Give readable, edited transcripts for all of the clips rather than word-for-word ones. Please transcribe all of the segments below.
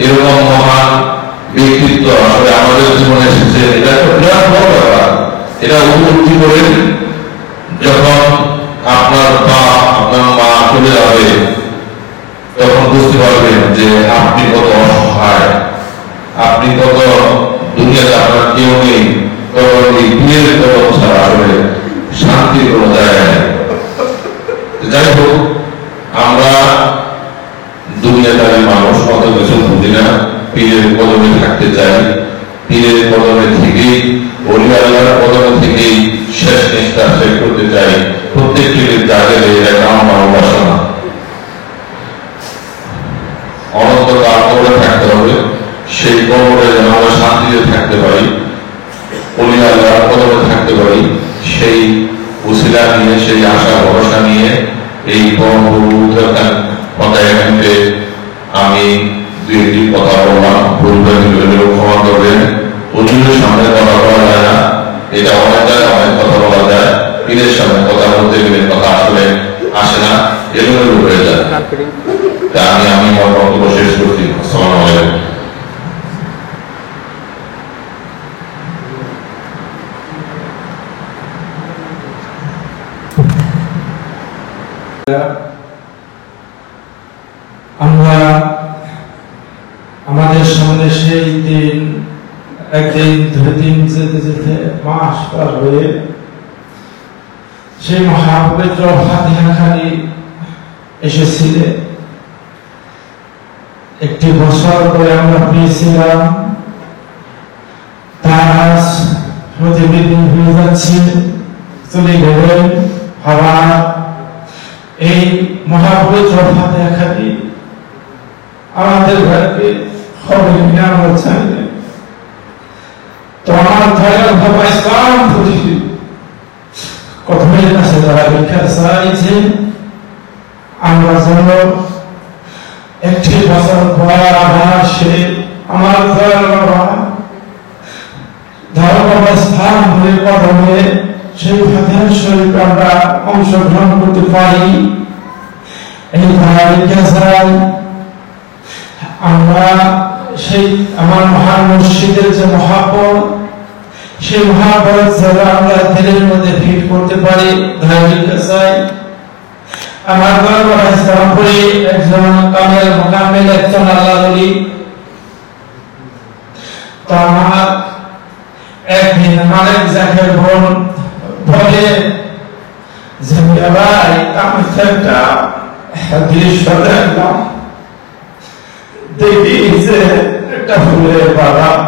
এরকম মহান ব্যক্তিত্ব তো আসলে আমাদের জীবনে এসেছে, এটা একটা বিরাট বড় ব্যাপার। এটা উপলব্ধি করে যখন আপনার বাপ আপনার মা চলে যাবে, তখন বুঝতে পারবেন যে আপনি কত অসহায়, আপনি কত দুনিয়াতে আপনার কেউ নেই। তখন এই বিয়ের কদম ছাড়া আসলে শান্তির কোনো জায়গা নেই। যাই হোক, আমরা দুনিয়াদারের মানুষ, অত কিছু বুঝি না, পীরের কদমে থাকতে চাই। পীরের কদমে থেকেই, ওলি আল্লাহর কদমে থেকেই শেষ নিষ্ঠা শেষ করতে চাই। প্রত্যেক পীরের জাগে এটা আমার বাসনা। অনন্তকাল কবরে থাকতে হবে, সেই কবরে যেন আমরা শান্তিতে থাকতে পারি, ওলি আল্লাহর কদমে থাকতে পারি, সেই উসিলা নিয়ে, সেই আশা ভরসা নিয়ে এই কথায় আমি দুই একটি কথা বললাম। ক্ষমা করবেন। হুজুরের সামনে কথা বলা যায় না, এটা অনেক জায়গায় অনেক কথা বলা যায়। পীরের সামনে কথা বলতে গেলে কথা আসলে আসে না, এলোমেলো হয়ে যায়। তা আমি আমার বক্তব্য শেষ করছি। আসসালামু আলাইকুম। আমরা আমাদের সামনে সেই দিন, একদিন দুই দিন যেতে যেতে মাস পার হয়ে সেই মহাপবিত্র ফাতিহাখানি এসেছিলেন। একটি বছর পরে আমরা পেয়েছিলাম, তার আজ প্রতিদিন হয়ে যাচ্ছে, চলে গেলেন আবার। এই মহাপবিত্র ফাতিহাখানি আমাদের ঘরকে হবে কিনা আমরা চাই না। তো আমার দয়াল বাবা ইসলাম কথমের কাছে তারা ভিক্ষা চাই যে আমরা যেন একটি বছর পর আবার সে আমার দয়াল বাবা ধর্ম বাবা ইসলাম বলে কদমে সেই ফাতিহা শরীফ আমরা অংশগ্রহণ করতে পারি, এই ধারাবাহিকা চাই। আমরা সেই আমার মহান মসজিদের যে মহাপদ, সেই মহাপদ যেন আমরা দিলের মধ্যে ফিট করতে পারি, ধারাবাহিকা চাই। আমার বাবা ইসলাম করে একজন কামেল মোকাম্মেল, একজন আল্লাহ বলি। তো আমার একদিন আরেক জাকের বোন বলে যে ভাই আমি একটা দৃশ্য দেখলাম, দেখি যে একটা ফুলের বাগান,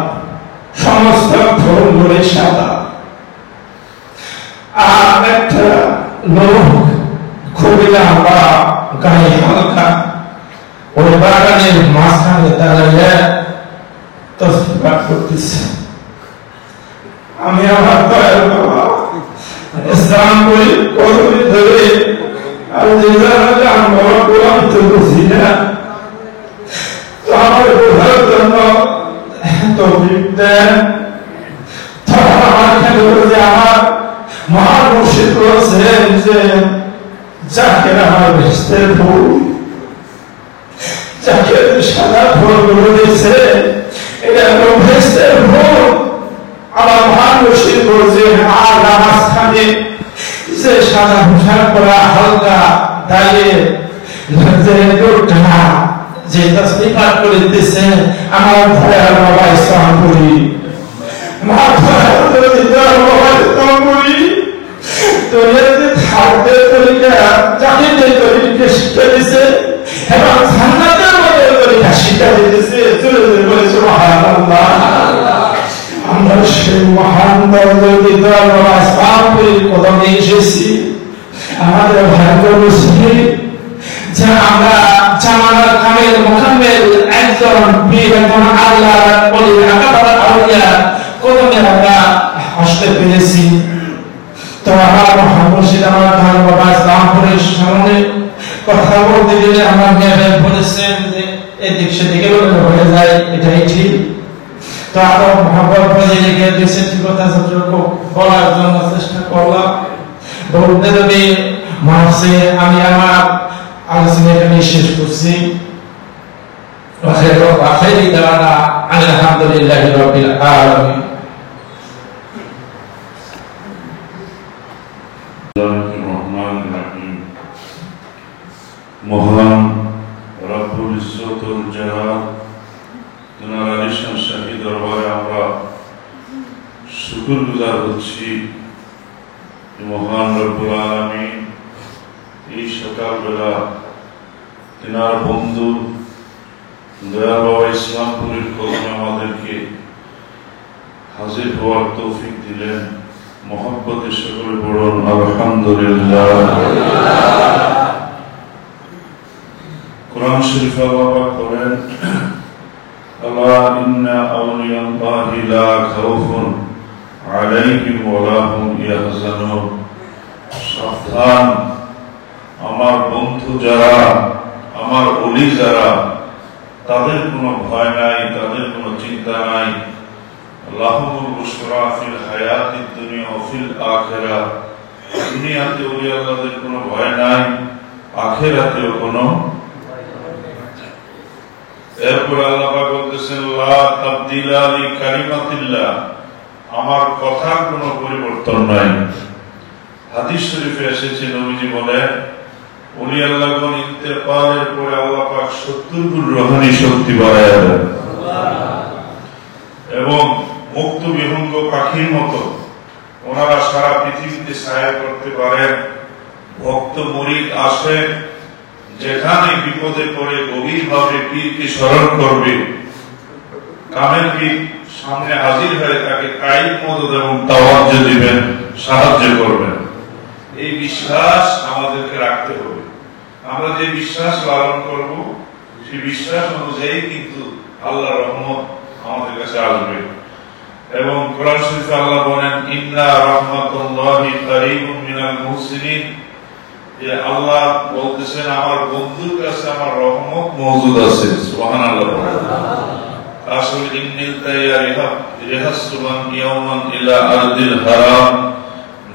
সমস্ত ফুলগুলি সাদা, আর একটা লোক খুবই লম্বা, গায়ে হালকা, ওই বাগানের মাঝখানে দাঁড়িয়ে তসবিহ করতেছে। আমি আমার দয়াল বাবা ইসলাম করি কদমে ধরে আমি যে আমি তো বুঝি না, তো আমার বোঝার জন্য তৌফিক দেন। তখন আমার খেয়াল হলো যে আমার মহান মুর্শিদ বলছেন যে যাকে আমার ভেস্তের ফুল, যাকে সাদা ফুলগুলো দিয়েছে এটা হলো ভেস্তের ফুল। আমার মহান মুর্শিদ বলছেন আর নামাজখানে যে সাদা পোশাক পরা হালকা দাঁড়িয়ে যে লোকটা যে তাসবিহ পাঠ করে দিতেছে, আমার দয়াল বাবা ইসলাম করি, আমার দয়াল বাবা ইসলাম করি। দুনিয়াতে থাকবে তরিকা, জান্নাতের তরিকা শিক্ষা দিয়েছে এবং জান্নাতের মধ্যে তরিকা শিক্ষা দিতেছে। চলে চলে বলে সুবহানাল্লাহ। আমরা সেই মহান দয়াল বাবা ইসলাম করি কদমে এসেছি। আমাদের ভাগ্য নসিব যে আমরা জামানার কামেল মোকাম্মেল একজন পীর, একজন আল্লাহ ওলি আকাবারা আউলিয়া কদমে আমরা আসতে পেরেছি। তো আমার মহান মুর্শিদ আমার দয়াল বাবা ইসলামপুরের সামনে কথা বলতে গেলে আমার মেয়ে বলেছেন যে এদিক সেদিকে হয়ে যায়, এটাই ঠিক। তো আরো মহাবত বলে রেখে দিয়েছেন, ঠিক কথা বলার জন্য চেষ্টা করলাম। বলতে দেবে মাসে আমি আমার আলোচনা এখানে শেষ করছি। আলহামদুলিল্লাহি রাব্বিল আলামিন। মহান রব্বুল ইজ্জতুল জালাল তিনার আলিশান শাহী দরবারে আমরা শুকরগুজার হচ্ছি। মহান রব্বুল আলামিন এই সকালবেলা তিনার বন্ধু দয়াল বাবা ইসলামপুরের কদমে আমাদেরকে হাজির হওয়ার তৌফিক দিলেন। মহব্বতের সকলে পড়ুন আলহামদুলিল্লাহ। কোরআন শরীফে আল্লাহ বলেন, আলা ইন্না আউলিয়াল্লাহি লা খাউফুন আলাইহিম ওয়া লা হুম ইয়াহজানুন। সাবধান, আমার বন্ধু যারা, আমার ওলি যারা, তাদের কোনো ভয় নাই, তাদের কোনো চিন্তা নাই। লাহুমুল বুশরা ফিল হায়াতিদ দুনিয়া ওয়া ফিল আখিরাহ। দুনিয়াতে ওলি আল্লাহদের কোনো ভয় নাই, আখিরাতেও কোনো। এরপর আল্লাহ পাক বলতেছেন, লা তাবদীলা লিকালিমাতিল্লাহ, আমার কথার কোনো পরিবর্তন নাই। হাদিস শরীফে এসেছে, নবীজি বলেন, ওলি আল্লাহগণ ইন্তেকালের পরে আল্লাহ পাক 70 গুণ রূহানী শক্তি বাড়ায় দেন এবং মুক্ত বিহঙ্গ পাখির মতো ওনারা সারা পৃথিবীতে ছায়া করতে পারেন। ভক্ত মুরিদ আসে, যেখানে বিপদে পড়ে গভীরভাবে পীরকে স্মরণ করবে, কামের পীর সামনে হাজির হয়ে তাকে কায়িক মদদ এবং তাওয়াজ্জু দিবেন, সাহায্য করবেন। এই বিশ্বাস আমাদেরকে রাখতে হবে। আমরা যে বিশ্বাস লালন করব, সেই বিশ্বাস অনুযায়ী কিন্তু আল্লাহর রহমত আমাদের কাছে আসবে। এবং কোরআন শরীফে আল্লাহ বলেন, ইন্না রাহমাতুল্লাহি কারীবুম মিনাল মুহসিনিন, যে আল্লাহ বলতেছেন আমার বন্ধুর কাছে আমার রহমত মওজুদ আছে। সুবহানাল্লাহ। আসলে ইন্নিল তাইয়ারিহা রিহাসুবান ইয়াওমান ইলা আরদিল হারাম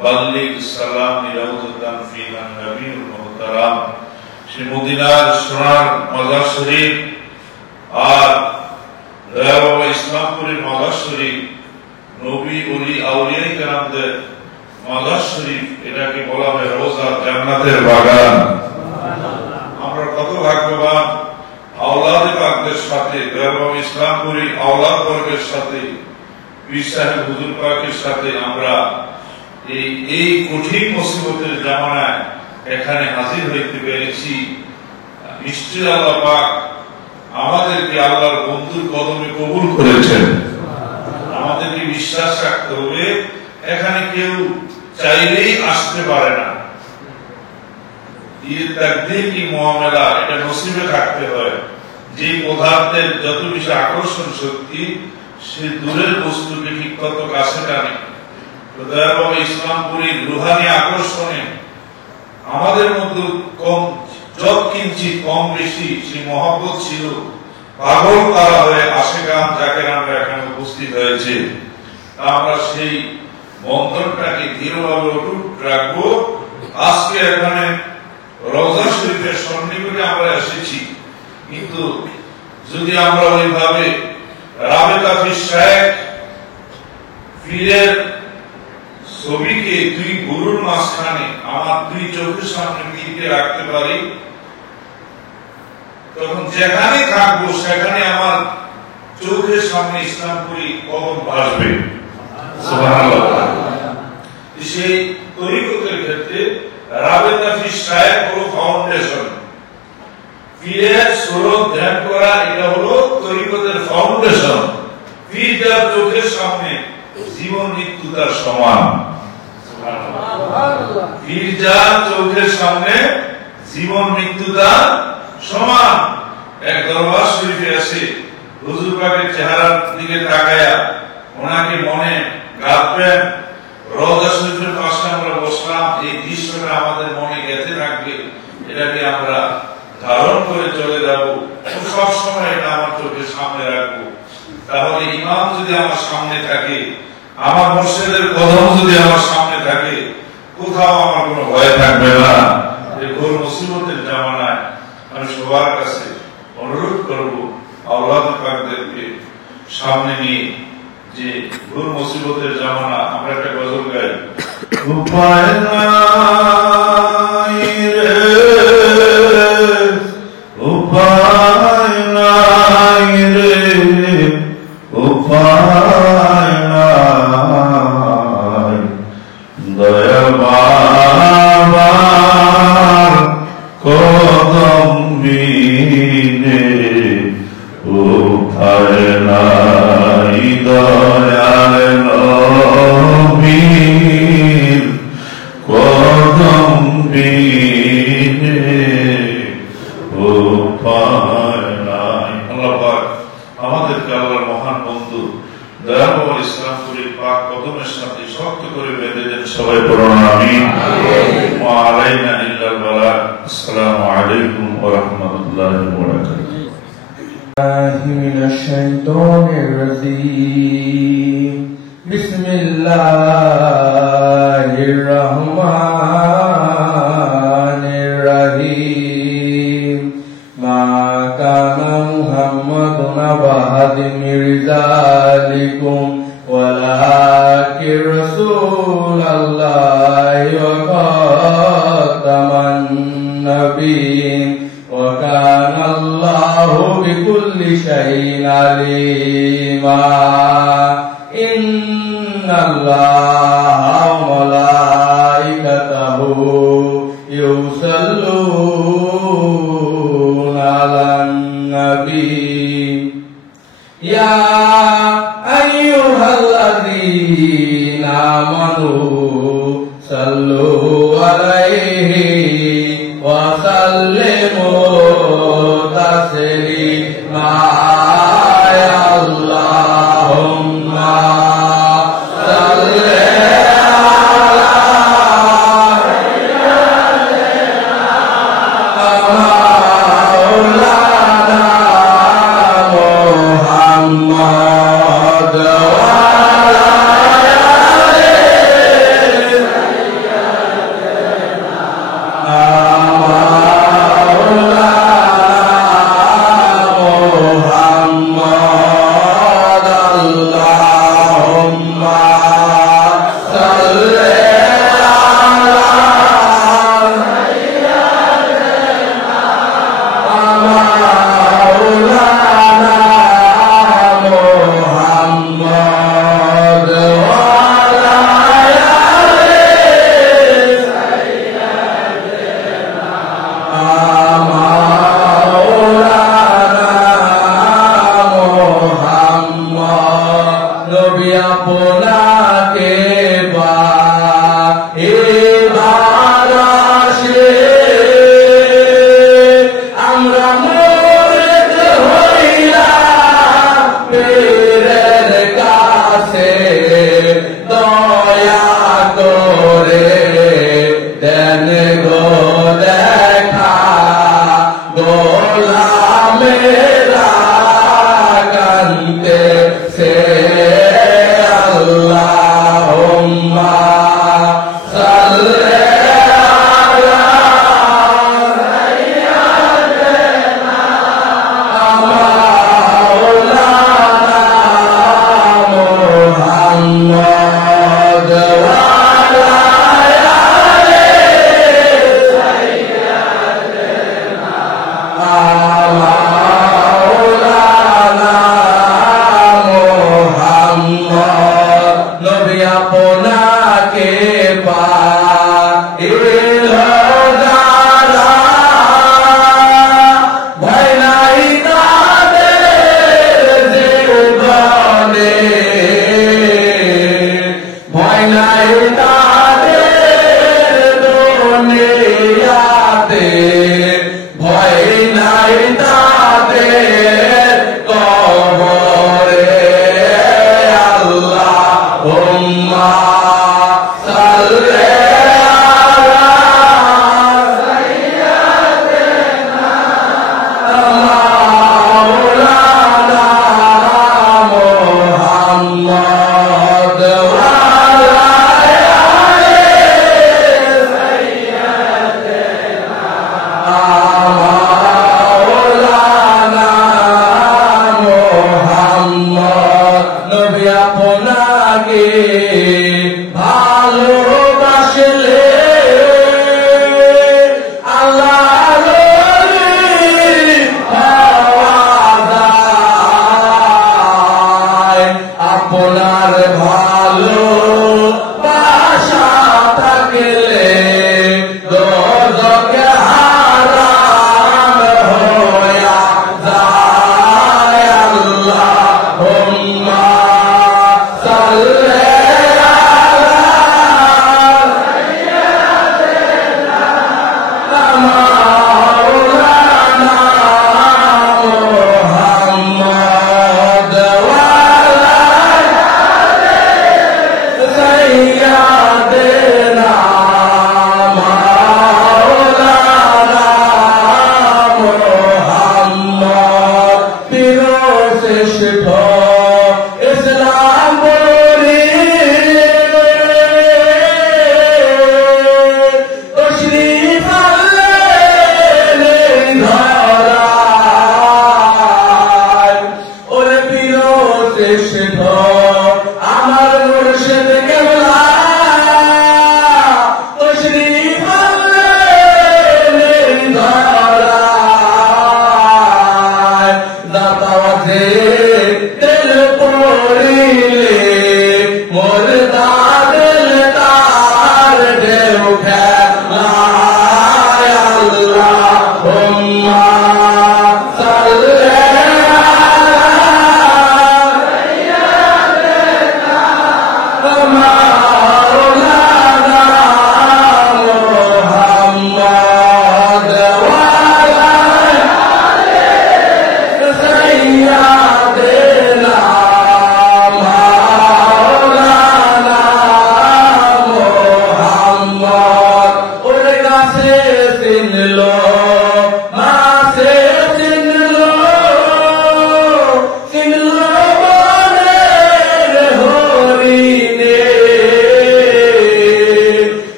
বাল্লিগ সালাম রাউযাতান ফিহা নবীউল মুহতারাম। সে মদিনার সোনার মাজার শরীফ আর দয়াল বাবা ইসলামপুরের মাজার শরীফ, নবী ওলি আউলিয়া কেরামদের মাজার শরীফ, এটাকে বলা হয় রোজা, জান্নাতের বাগান। আমরা কত ভাগ্যবান, আওলাদে পাকদের সাথে, দয়াল বাবা ইসলামপুরি আওলাদ বর্গের সাথে, পীর সাহেব হুজুর পাকের সাথে আমরা এই কঠিন মুসিবতের জামানায় এখানে হাজির হইতে পেরেছি। নিশ্চয় আল্লাহ পাক আমাদেরকে আল্লাহর বন্ধুর কদমে কবুল করেছেন। আমাদেরকে বিশ্বাস রাখতে হবে, এখানে কেউ চাইলেই আসতে পারে না। ये तकदीर की मुआमला, এটা নসিবে থাকতে হয়। যে পদার্থের যত বেশি আকর্ষণ শক্তি, সে দূরের বস্তুকে ঠিক তত কাছে টানে। দয়াল বাবা ইসলামপুরি রুহানি আকর্ষণে আমাদের মধ্যে কম যৎকিঞ্চিত কম বেশি সেই মহব্বত ছিল। পাগল করা হয়ে আশেকান যাকে আমরা এখানে উপস্থিত হয়েছে, আমরা সেই বন্ধনটাকে দৃঢ়ভাবে অটুট রাখবো। আজকে এখানে রওজা শরীফের সন্নিকটে আমরা এসেছি, কিন্তু যদি আমরা ওইভাবে রাবেতা ফি শেখ পীরের ছবিকে দুই গুরুর মাঝখানে আমার দুই চোখের সামনে পীরকে রাখতে পারি, তখন যেখানে থাকবো সেখানে আমার চোখের সামনে ইসলামপুরি কদম ভাসবে। সুবহানাল্লাহ। সেই তরিকতের ক্ষেত্রে রাবেতা ফি শেখ হলো ফাউন্ডেশন। পীরের সুরত ধ্যান করা এটা হলো তরিকতের ফাউন্ডেশন। পীর যার চোখের সামনে জীবন মৃত্যু তার সমান। পীর যার চোখের সামনে জীবন মৃত্যু তার সমান। এক দরবার শরীফে আছে, হুজুর পাকের চেহারার দিকে তাকায়া ওনাকে মনে গাঁথবেন। রওজা শরীফের পাশে আমরা বসলাম, এই দৃশ্যটা আমাদের মনে গেঁথে থাকবে, এটাকে আমরা ধারণ করে চলে যাব। সব সময় এটা আমার চোখের সামনে রাখবো। তাহলে ইমাম যদি আমার সামনে থাকে, আমার মুর্শিদের কদম যদি আমার সামনে থাকে, কোথাও আমার কোনো ভয় থাকবে না। এই ঘোর মুসিবতের জামানায় আমি সবার কাছে অনুরোধ করব, আওলাদ পাকদেরকে সামনে নিয়ে যে ঘোর মুসিবতের জামানা, আমরা একটা গজল গাই, উপায় নাই রে, উপায় নাই রে, উপায় নাই, দয়াল বাবার কদম বিনে উপায় নাই, দয়াল নবীর কদম বিনে উপায় নাই। আল্লাহ পাক আমাদেরকে আল্লাহর মহান বন্ধু দয়াময় ইসলামপুরীর পাক কদমের সাথে শক্ত করে বেঁধে দেন। সবাই পড়ুন আমিন। ওয়া আলাইনা ইল্লাল বালাগ। আসসালামু আলাইকুম ওয়া রাহমাতুল্লাহি ওয়া বারাকাতুহু। من الشيطان الرجيم بسم الله الرحمن الرحيم ما كان محمد أبا أحد من رجالكم ولكن رسول الله وخاتم النبيين وكان الله بكل شيء عليما إن الله وملائكته يصلون على النبي يا أيها الذين آمنوا صلوا عليه وسلموا تسليما يا اللهم صل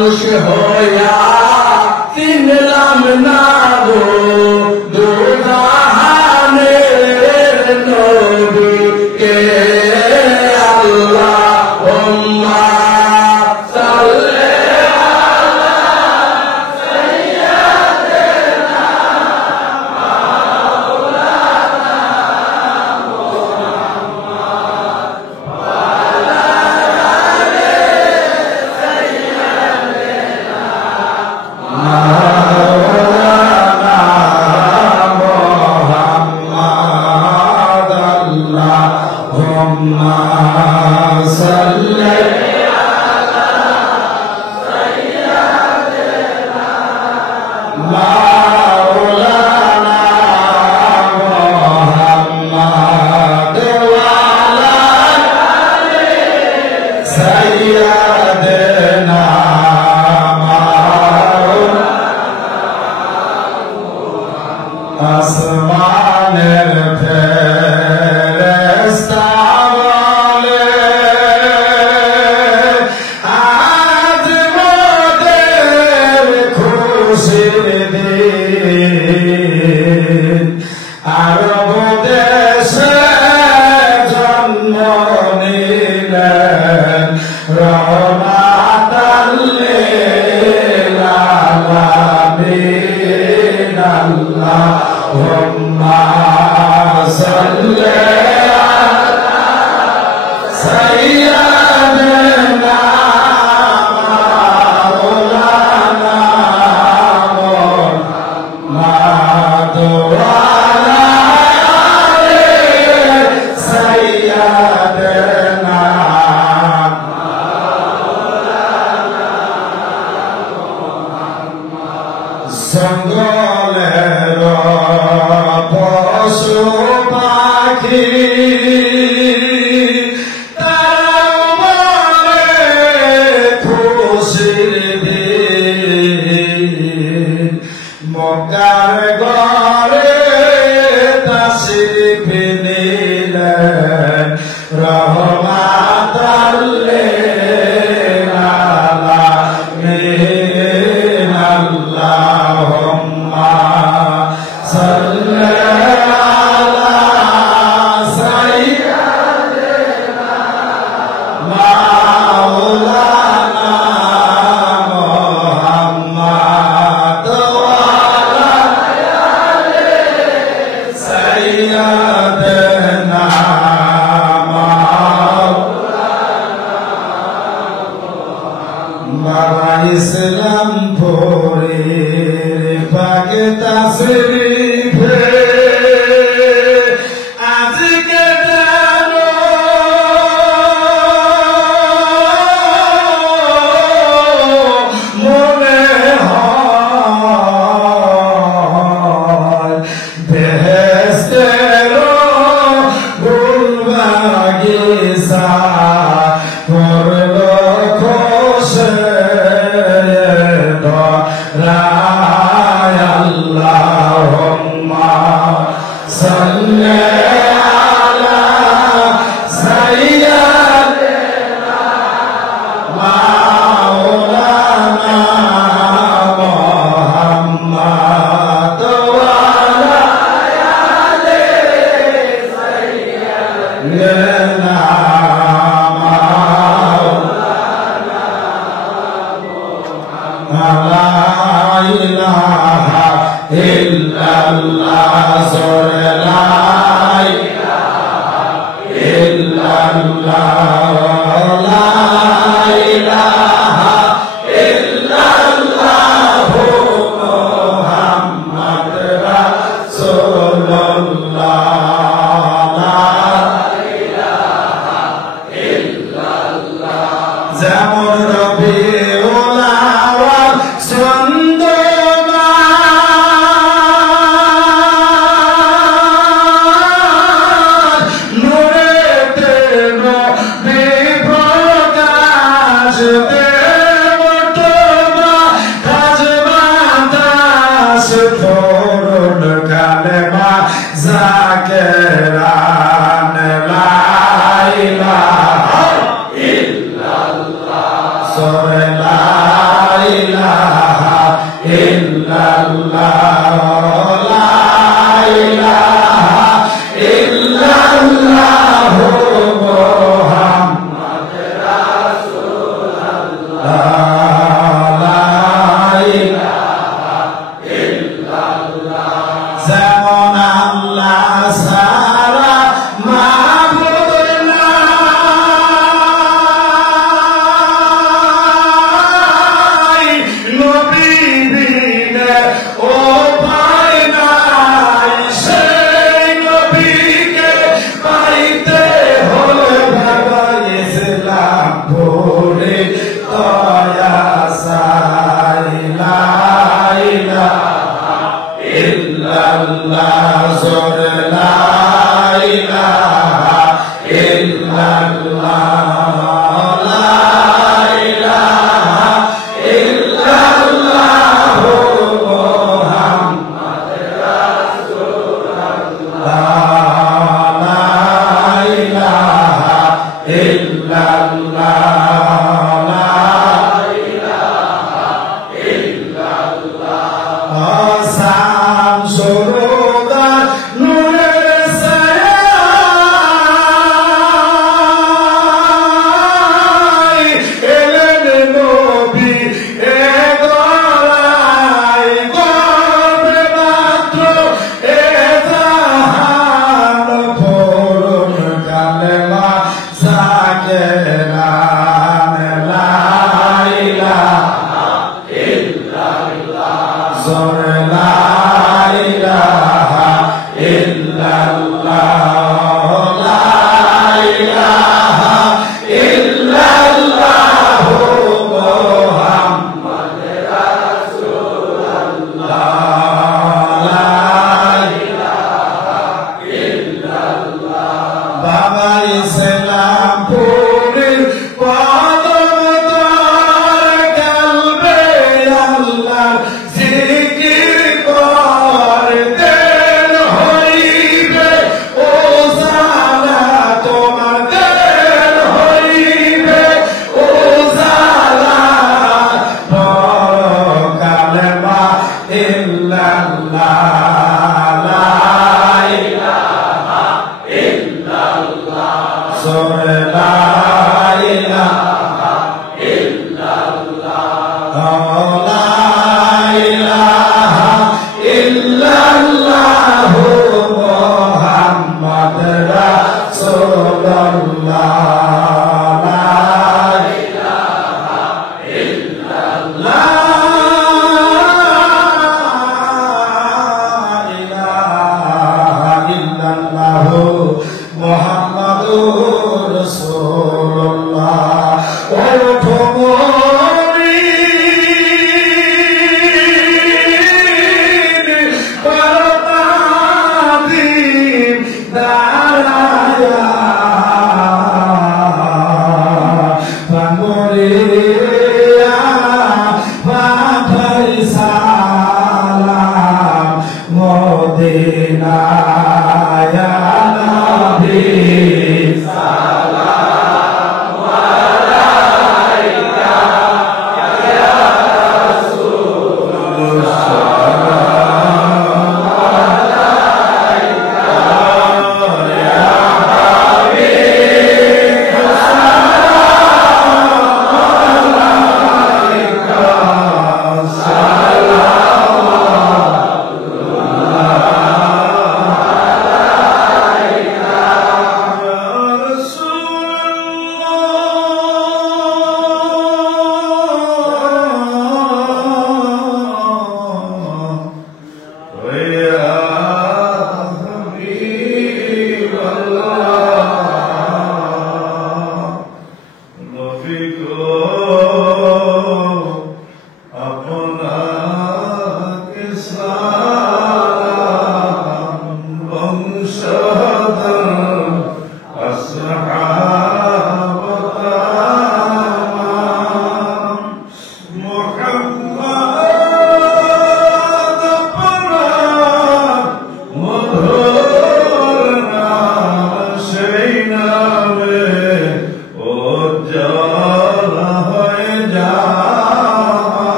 মানুষ হইয়া চিনলাম না গো দুজাহানের নবীকে আল্লাহুম্মা সাল্লি আসমানের ফেরেশতা বলে আজ মোদের খুশির দিন আরব দেশে জন্ম নিলেন রহমাতাল লিল আলামিন আল্লাহুম্মা সাল্লি আলা সাইয়্যিদিনা মাওলানা মুহাম্মদ ওয়া আলা আলি সাইয়্যিদিনা জঙ্গলের পশু পাখি তারা বলে খুশির দিন মক্কার ঘরে তাশরিফ নিলেন রহমাতাল লিল আলামিন আল্লাহুম্মা সাল্লি আলা সাইয়্যিদিনা মাওলানা মুহাম্মদ ওয়া আলা আলি সাইয়্যিদিনা বাবা ইসলাম পড়ে পাকে তাশরিফে আজকে জানো মনে হয় বেহেশতের গুলবাগিচা করলো খোশে ধরায় আল্লাহুম্মা সাল্লি আলা সাইয়্যিদিনা মাওলানা মুহাম্মদ ওয়া আলা আলি সাইয়্যিদিনা লা ইলাহা ইল্লাল্লাহ জোরে লা ইলাহা ইল্লাল্লাহ লা ইলাহা ইল্লাল্লাহ মুহাম্মদ রাসূলুল্লাহ লা ইলাহা ইল্লাল্লাহ যেমন রবিউল আউয়াল জাকেরান লা ইলাহা ইল্লাল্লাহ সরে লা যেমন আল্লাহ সারা মাবুদ নাই, নবী বিনে উপায় নাই, সেই নবীকে পাইতে হলে ভালো ইসলাম ভরে দয়া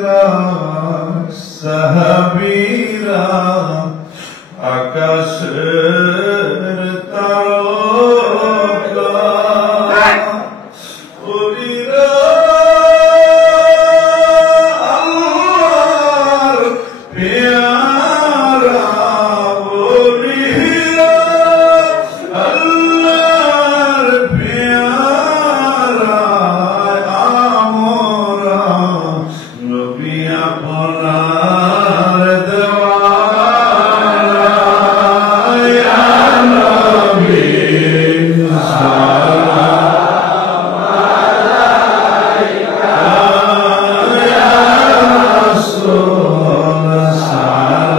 নবীরা সাহাবীরা আকাশের তারকা ওলিরা আল্লাহর পেয়ারা ওলিরা আল্লাহর পেয়ারা আমরা নবী আপনার দেওয়ানা ইয়া নবী সালাম আলাইকা ইয়া রাসূল সালাম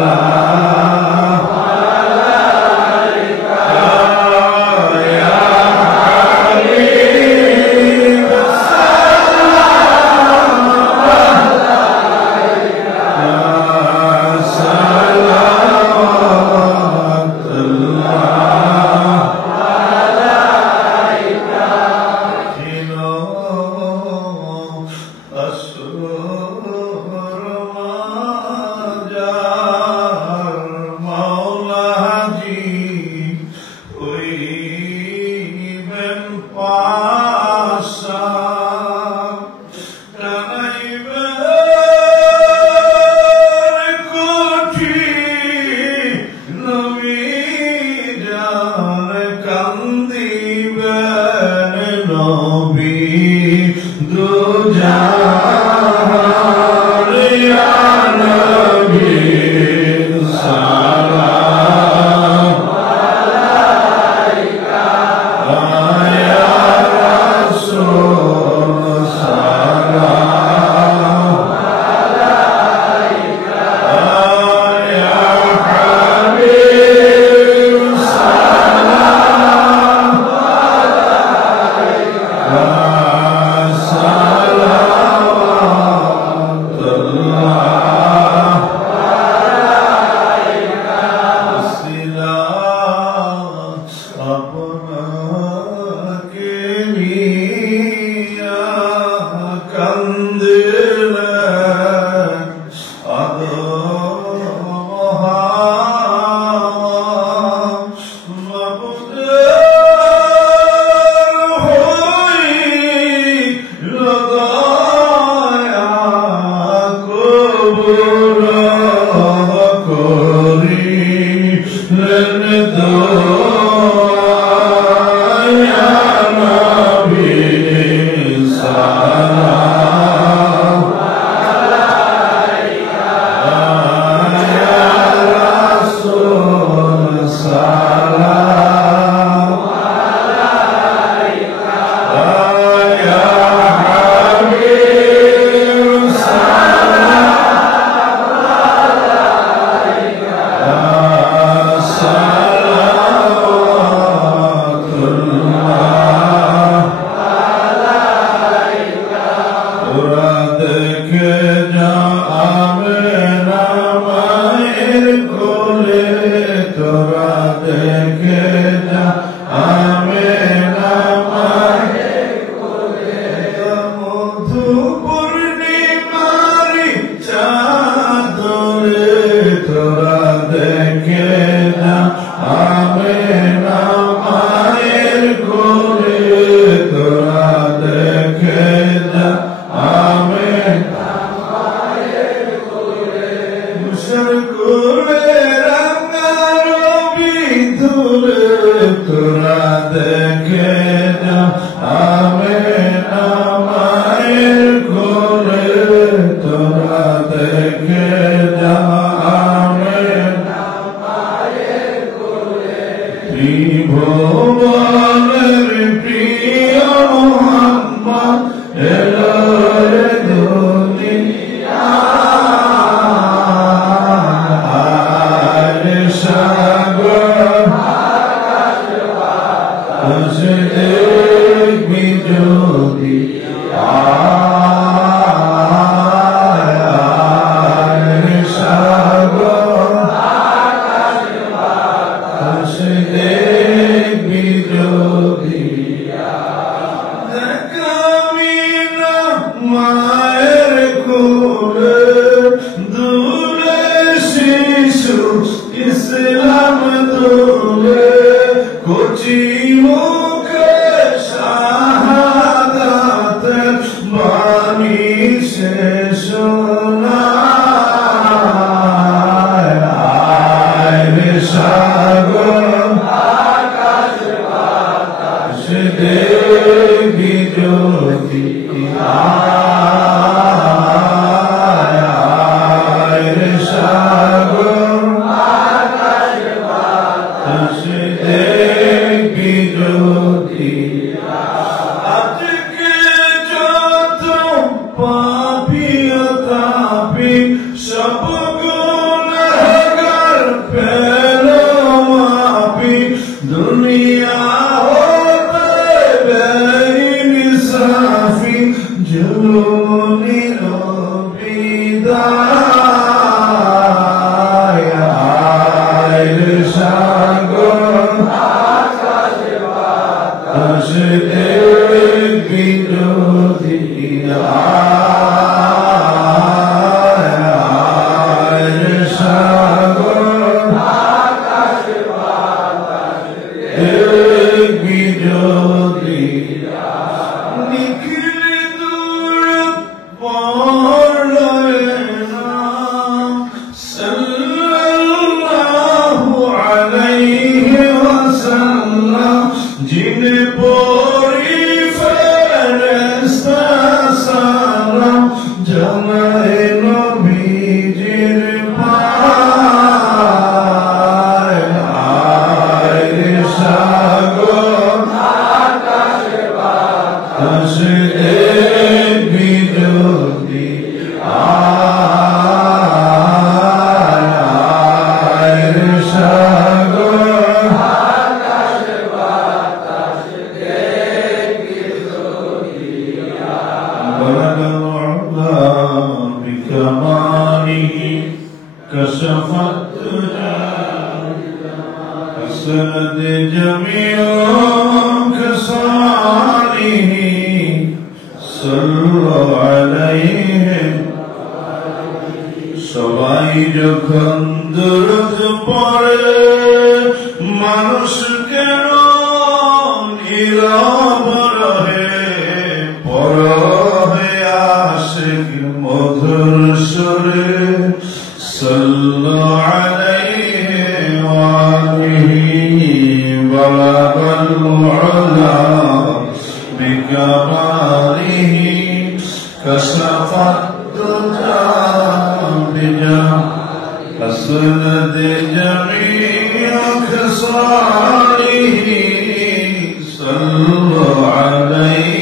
আলাইকা ইয়া হাবিব सब गुनहगार पहलो माफी दुनिया होते बेइंसाफी जुल्मी रोबीदाय इरशाद आकाश एक बिरोधिया সবাই যখন দরুদ পড়ে মানুষ কেন নীরব রহে পরহে আশিক মধুর সুরে সাল্লাল্লাহু আলাইহি ওয়া আলিহি বালাগাল উলা বিকামালিহি কাশাফাত أسند جميع خصاله صلوا عليه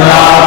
Allah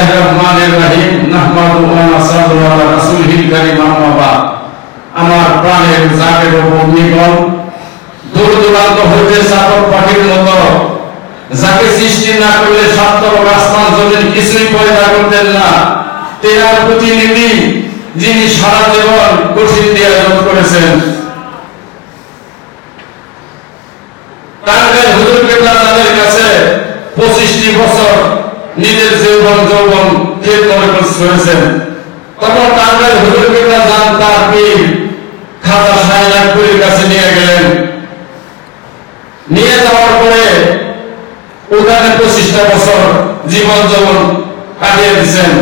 বিসমিল্লাহির রহমানির রহিম নাহমাদুহু ওয়া নাসতাঈনুহু আলা রাসূলিল কারীম আম্মা বা'দ। আমার প্রাণের জাকের বন্ধুগণ, দূর দূরান্ত হইতে চাতক পাখির মতো যাকে সৃষ্টি না করলে সাতর আসমান জমিন কিছুই পয়দা করতেন না, তেনার প্রতিনিধি যিনি সারা জীবন কঠিন দিয়ে যোগ করেছেন, টাঙ্গাইল হুজুর কেবলা তাদের কাছে 25টি বছর নিজের যৌবন খেদমত করেছেন। তখন টাঙ্গাইল হুজুর কেবলা যান তার পীর খাজা শাহনাগপুরের কাছে নিয়ে গেলেন। নিয়ে যাওয়ার পরে ওখানে 25টা বছর জীবন যৌবন কাটিয়ে দিচ্ছেন।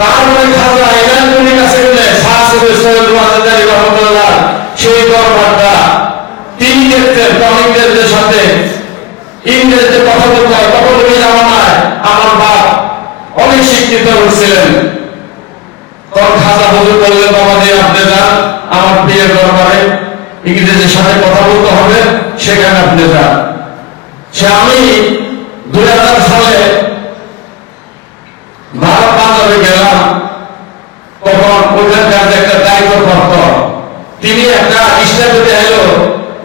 তারপরে খাজা শাহনাগপুরের কাছে গেলে শাহ সৈয়দ ওয়াজেদ রহমাতুল্লাহ সেই দরবারটা তিনি দেখতেন তরুণদের সাথে ইংরেজিতে কথা বলতে হয়। তখন ওই জামানায় আমার বাপ অনেক শিক্ষিত হচ্ছিলেন। তখন খাজা হুজুর বললেন, বাবা দিয়ে আপনি যান আমার পীরের দরবারে, ইংরেজির সাথে কথা বলতে হবে, সেখানে আপনি যান। সে আমি 2000 সালে ভারত পাঞ্জাবে গেলাম। তখন ওইখানকার যে একটা দায়িত্বপ্রাপ্ত তিনি একটা ইস্টাফে এলো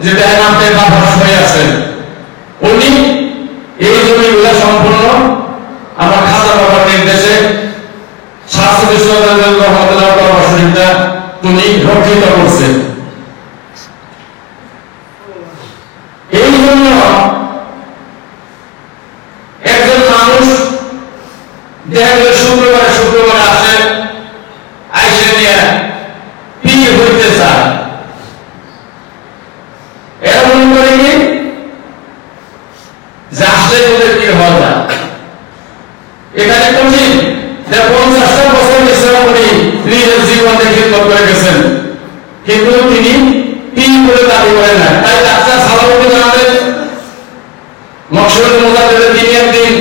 যে দেখেন আপনি বাবা হয়ে আছেন, উনি এই জমিগুলো সম্পূর্ণ আমার খাজা বাবার নির্দেশে শাস্ত্রী রহমতুল্লাহ দরবার শরীফটা তিনি রক্ষিত করছেন। এই জন্য একজন মানুষ দেখা গেল শুক্রবারে আসে, আইসে নিয়ে পীর হইতে চায়। এরা মনে করে কি যে আসলে তোদের পীর হওয়া যায়। এখানে কঠিন যে 50টা বছর ইসলাম উনি নিজের জীবনে খিদমত করে গেছেন, কিন্তু তিনি পীর বলে দাবি করেন না। তাই ডাক্তার সালাউদ্দিন আহমেদ মকসুদ মুজাদ্দেদের তিনি একদিন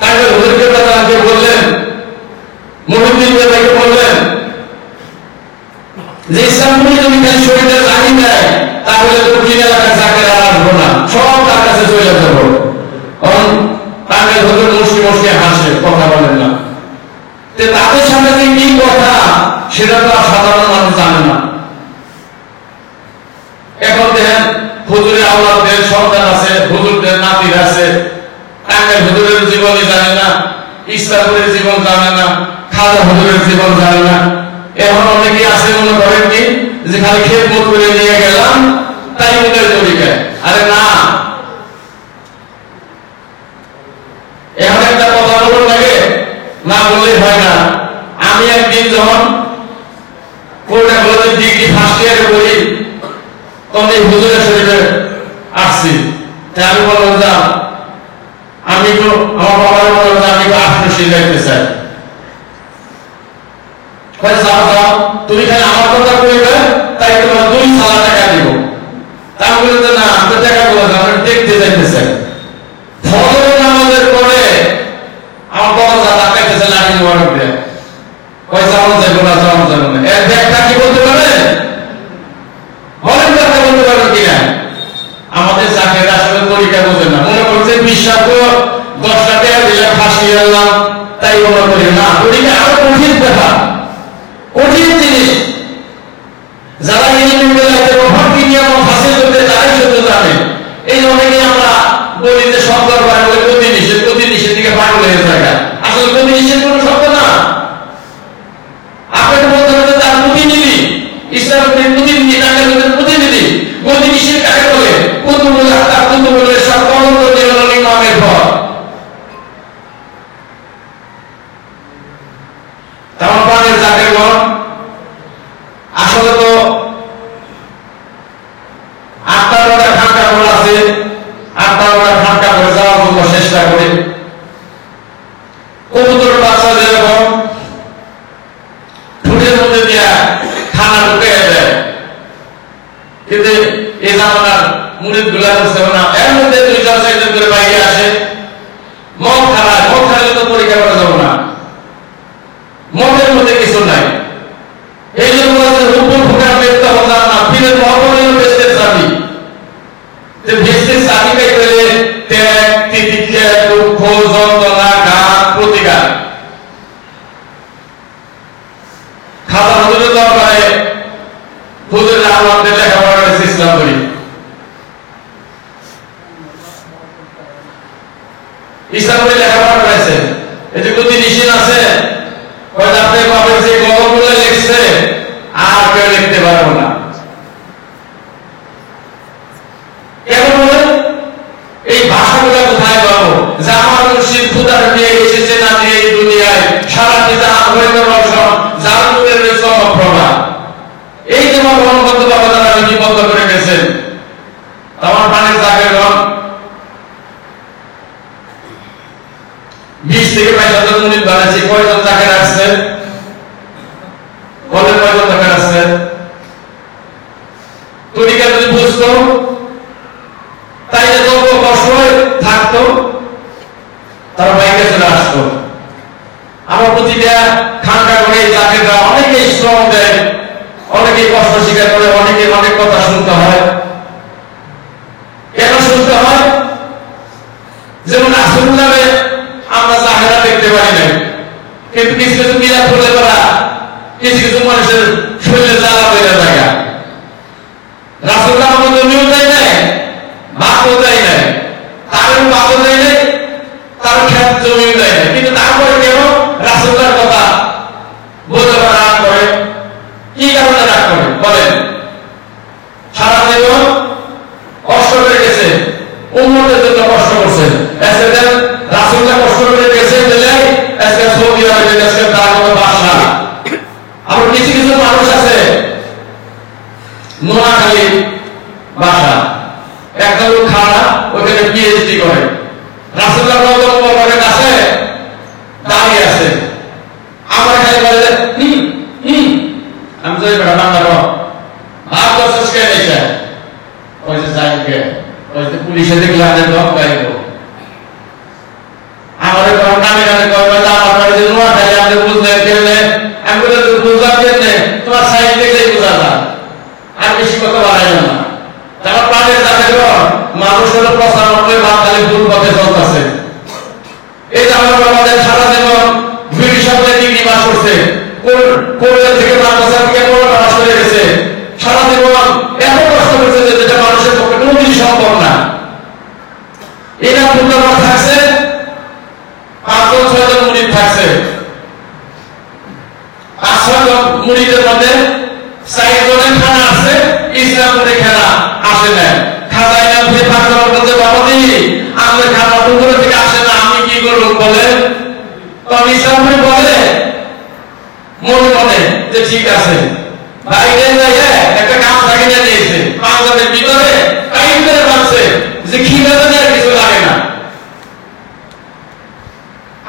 টাঙ্গাইল হুজুর কেবলাকে বললেন, মুহিউদ্দিন কেবলাকে বললেন যে ইসলাম তুমি যদি খালি শরীরে জানি দেয় তাহলে দক্ষিণ এলাকার চাকরি আর আসবো না, সব তার কাছে চলে যাবো। কারণ টাঙ্গাইল হুজুর মুসকি হাসে, কথা বলেন না। তাদের সামনে যে কি কথা সেটা তো আর সাধারণ মানুষ জানে না। এখন দেখেন হুজুরের আওলাদদের সন্তান আছে, হুজুরদের নাতির আছে, টাঙ্গাইল হুজুরের জীবনই জানে না, ইসলামের জীবন জানে না, খাজা হুজুরের জীবন জানে না। এখন অনেকে আছে মনে করেন কি যে খালি খেদমত করে নিয়ে গেলাম তাই ওদের তরিকায়। আরে না, এখন একটা কথা বলুন লাগে না বললেই হয় না। আমি একদিন যখন কোটা কলেজের ডিগ্রি ফার্স্ট ইয়ারে পড়ি তখন এই হুজুরের শরীফে আসছি। তাই আমি বললাম যা আমি তো আমার বাবার বললাম যে আমি তো আফ্রিকা যাইতে চাই। যাও যাও তুমি খালি আমার কথা কইবে তাই তোমার 2 সালা টাকা দিব। তা আমি বললাম না আমি তো টাকা বললাম আমি দেখতে যাইতে চাই। ফজরের নামাজের পরে আমার বাবা যা টাকাইতেছে লাঠি মোবারক দিয়ে পয়সা আমার যাইব না, যাওয়া যাবে না। এর ব্যাখ্যা কি বলতে পারেন? বলেন ব্যাখ্যা বলতে পারেন কিনা? আমাদের চাকরির আসলে তরিকা বোঝে না, মনে করছে বিশ্বাস 10 টাকা দিলে ফাঁসি এলাম তাই মনে করি না। তরিকা আরো কঠিন ব্যাপার, কঠিন জিনিস। যারা নিয়ম হাসিল করতে তারাই সত্য জানে। এই অনেকে আমরা বলি যে শব্দ বলে প্রতি নিষেধ দিকে পাগল হয়ে থাকা। আসলে প্রতি নিষেধ কোনো শব্দ না। আপনাকে বলতে হবে তার প্রতিনিধি, ইসলামের প্রতিনিধি, টাঙ্গাইলের প্রতিনিধি। প্রতি নিষেধ কাকে বলে? কুতুবুল আখতার, কুতুবুলের সব কলঙ্ক দিয়ে হল ইমামের পর। আমার প্রাণের পরিবার রসন যার মুখের চমকপ্রভা এই যে মহাবন্ধ বাবা তারা লিপিবদ্ধ করে গেছেন। আমার পানির জাগেরগণ 20 থেকে 22 মিনিট বানাচ্ছি। কয়জন জাকের আসছে বলেন, কয়জন জাকের আসছে? তরিকা যদি বুঝতো তাইলে যত কষ্ট থাকতো তারা বাইকে চলে আসতো। আমার প্রতিটা খানকা করে জাকেররা অনেকে শ্রম দেয়, অনেকে কষ্ট স্বীকার করে, অনেকে অনেক কথা শুনতে হয়। কেন শুনতে হয়? যেমন রাসূলুল্লাহকে আমরা জাহেরা দেখতে পাই না, কিন্তু কিছু কিছু মিলাদ করলে তারা কিছু কিছু মানুষের শরীরে জ্বালা হয়ে যায়। রাসূলুল্লাহ আমাদের জমিও দেয় নাই, ভাতও দেয় নাই, তারও ভাতও দেয় নাই, তার ক্ষেত জমিও দেয় নাই, কিন্তু তারপরে কেন রাসূলুল্লাহর কথা বলতে পারা রাগ করে? কি কারণে রাগ করে বলেন? সারা জীবন কষ্ট করে গেছে, উম্মতের জন্য কষ্ট করছে। রাসূলুল্লাহ কষ্ট করে গেছে বলে আজকে সৌদি আরবে আজকে তার মতো বাসা। আবার কিছু কিছু মানুষ আছে নোয়াখালী বাসা, একটা লোক খানা ওখানে পিএইচডি করে, রাসূলুল্লাহ রহমতুল্লাহর কাছে দাঁড়িয়ে আছে। আমার খালি বলে আমি যাই বেটা বাংলা রহ ভাব দর্শক কে নেছে ওই যে যাইকে ওই যে পুলিশে দেখলাম যে ডক গাইব আমাদের কোন নামে গানে কইবা যে আমার বাড়ি যে নোয়া খালি আপনি বুঝলেন কেনে আমি বলে তো বুঝলাম কেনে তোমার সাইজ দেখলেই বোঝা যায়, আর বেশি কথা বাড়াই না। তারা প্রাণের যাতে মানুষ হলো 95 খালি ভুল পথে চলতেছে। এই যে আমাদের সারা জীবন বিড়ি সামনে ডিগ্রি পাস করছে, কলেজ থেকে মাদ্রাসা থেকে পড়াশোনা করে গেছে, সারা জীবন এত কষ্ট করছে যেটা মানুষের পক্ষে কোনোদিনই সম্ভব না। এরা পূর্ণবার থাকছে 5-6 জন মুরিদ থাকছে, 5-6 জন মুরিদের মধ্যে 4 জনের খানা আছে, ইসলামপুরে খানা আসে না। খাজাই না ফিরে 5 জন বলতে বাবাজি আমাদের খানা টুকুরে থেকে আসে না, আমি কি করব বলে? তখন ইসলামপুরে বলে মনে মনে যে ঠিক আছে বাইরে যাইয়ে একটা কাম থাকে নিয়ে নিয়েছে 5 জনের ভিতরে টাইম করে ভাবছে যে খিদাতে আর কিছু লাগে না।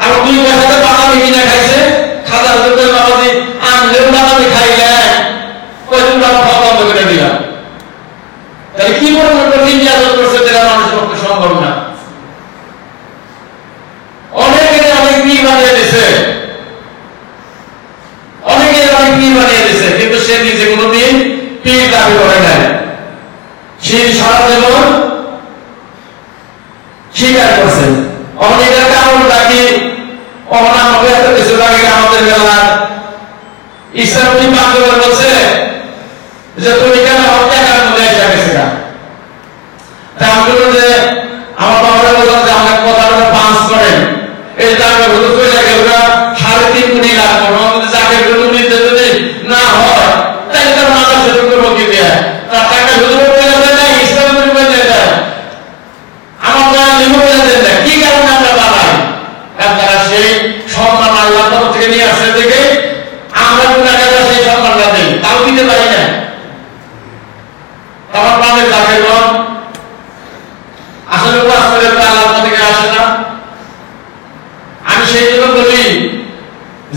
আর 2 পয়সাতে বাদামি কিনে খাইছে, খাজা হুজুর বাবাজি আমলেও বাদামি খাইলে কয়দিন বাবা খাওয়া বন্ধ করে দিলাম। তাহলে কি মনে করে ইন্ডিয়াজত করছে যেটা মানুষের পক্ষে সম্ভব না। অনেকে অনেক পীর বানিয়ে দিছে, অনেকে অনেক পীর বানিয়ে দিছে, কিন্তু সে নিজে কোনোদিন পীর দাবি করে নাই। সে সারা জীবন স্বীকার করছে। অনেকের কারণটা কি? আমাকে এত কিছু লাগে আমাদের বেলা ইসলামী বান্ধবের বলছে যে তুমি কেন টাকার মধ্যে এসে গেছে গা। তাই আমি বললাম যে আমার বাবারা বললাম যে আমাকে কথাটা পাঁচ করেন, এই টাকা হলো চলে গেল 3.5 কোটি লাগবে, আমাদের যাকে নিতে যদি না হয় তাহলে তার মাথা শুরু করবো কি দেয়, তার টাকা শুধু বলে দেয় ইসলাম বলে দেয়, আমার গায়ে লিখে বলে দেয়। কি কারণে আমরা বাড়াই? আপনারা সেই সম্মান আল্লাহ তরফ থেকে নিয়ে আসে থেকে আমরা গুণাগার সেই সম্মানটা দেই, তাও দিতে পারি না। আমার প্রাণের জাকেরগণ আসলে আসলে আল্লাহ থেকে আসে না। আমি সেই জন্য বলি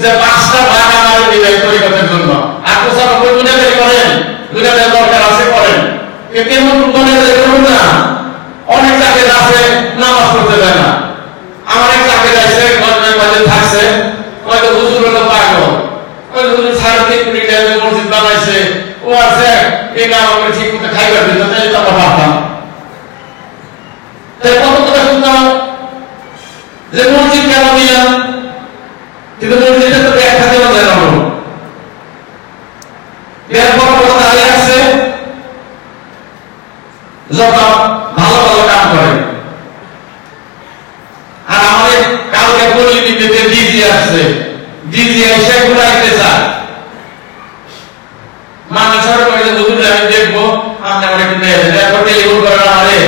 যে 5টা ভাগ আমার দিবেন তরিকতের জন্য, আর 95 গুণাগার করেন, গুণাগার দরকার আছে করেন, কিন্তু এমন গুণাগার করুন না। অনেক জাকের আছে নামাজ পড়তে দেয় না। আমার এক জাকের আছে গজবে থাকছে, হয়তো হুজুর হলো পাগল, হয়তো হুজুর 3.5 কোটি টাকা মসজিদ বানাইছে, ও আছে এই নাম আমরা ঠিক মতো খাইবার দিত, তাই তো আমরা ভাবতাম। তাই কত কথা শুনতাম যে মসজিদ কেন দিলাম, কিন্তু মসজিদে তো ব্যাখ্যা দেওয়া যায় না। এর বড় বড় দাঁড়িয়ে আছে যত ভালো ভালো কাম করে। আর আমাদের কালকে পল্লীতে ডিজি আসছে, ডিজি এসে ঘুরাইতে চায়। মানুষ হুজুর আমি দেখবো আপনি আমার একটু টেলিফোন করেন আমারে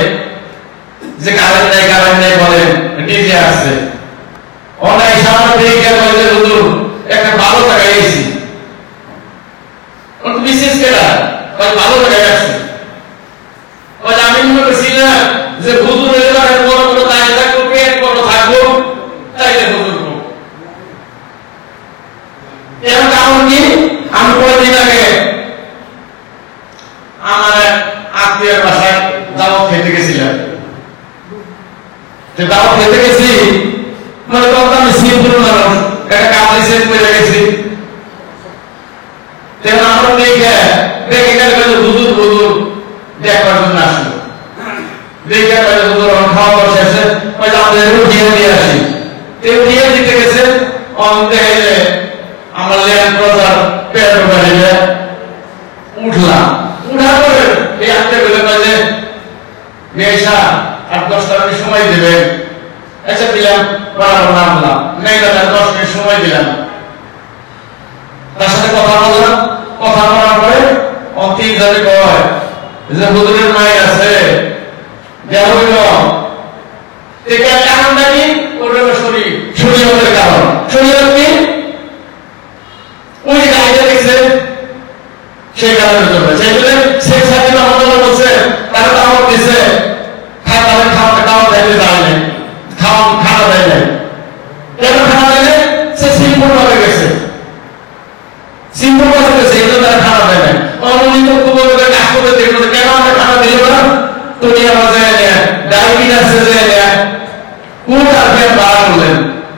যে কারেন্ট নেই বলেন ডিজি আসছে। অনেক সামনে হুজুর একটা ভালো ভালো জায়গায় আসছে। আমি মনে করছি না যে হুজুর এবারে বড় বড় দায় থাকবো, পেট বড় থাকবো, তাইলে হুজুর হোক। এর কারণ কি, আমি কয়েকদিন আগে আমার আত্মীয়ের বাসায় দাওয়াত খেতে গেছিলাম। দাওয়াত খেতে গেছি মানে তখন আমি সিম্পল মানুষ, একটা কাপড় সেট করে গেছি। আমরা দেখে গেলে হুজুর হুজুর দেখবার জন্য আসলো। দেখে হুজুর খাওয়া দাওয়া শেষে আমাদের উঠিয়ে দিয়ে আসি। উঠিয়ে দিতে গেছে দেখে আমার ল্যান্ড ক্রুজার পেট বাড়িয়ে উঠলাম। উঠার পরে এই আত্মীয় বলে যে বেশা 8-10 মিনিট সময় দেবেন। আচ্ছা দিলাম, বরাবর নামলাম, নেই 10 মিনিট সময় দিলাম। তার সাথে কথা বললাম। কথা বলার পরে অন্তিম জানে কয় যে হুজুরের মায়ের আছে দেওয়া হইল কারণটা কি, ওটা শরীয়তের কারণ। শরীয়ত কি, ওই গাড়িটা দেখছে সেই কারণের জন্য। সেই জন্য শেখ সাহেব আমাদের বলছে তারা দাওয়াত দিছে, তাদের খাওয়া দেয় নাই, খাওয়া দেয় নাই। কেন খাওয়া দেয় নাই? সে সিম্পল ভাবে গেছে, সিম্পল ভাবে গেছে, এই জন্য তারা খাওয়া দেয় নাই। অনুমিত কাজ করতে দেখলো কেন আমরা খাওয়া দিল না, তুমি আমার ডায়াবেটিস আছে যে কোন আর বাড়া করলেন,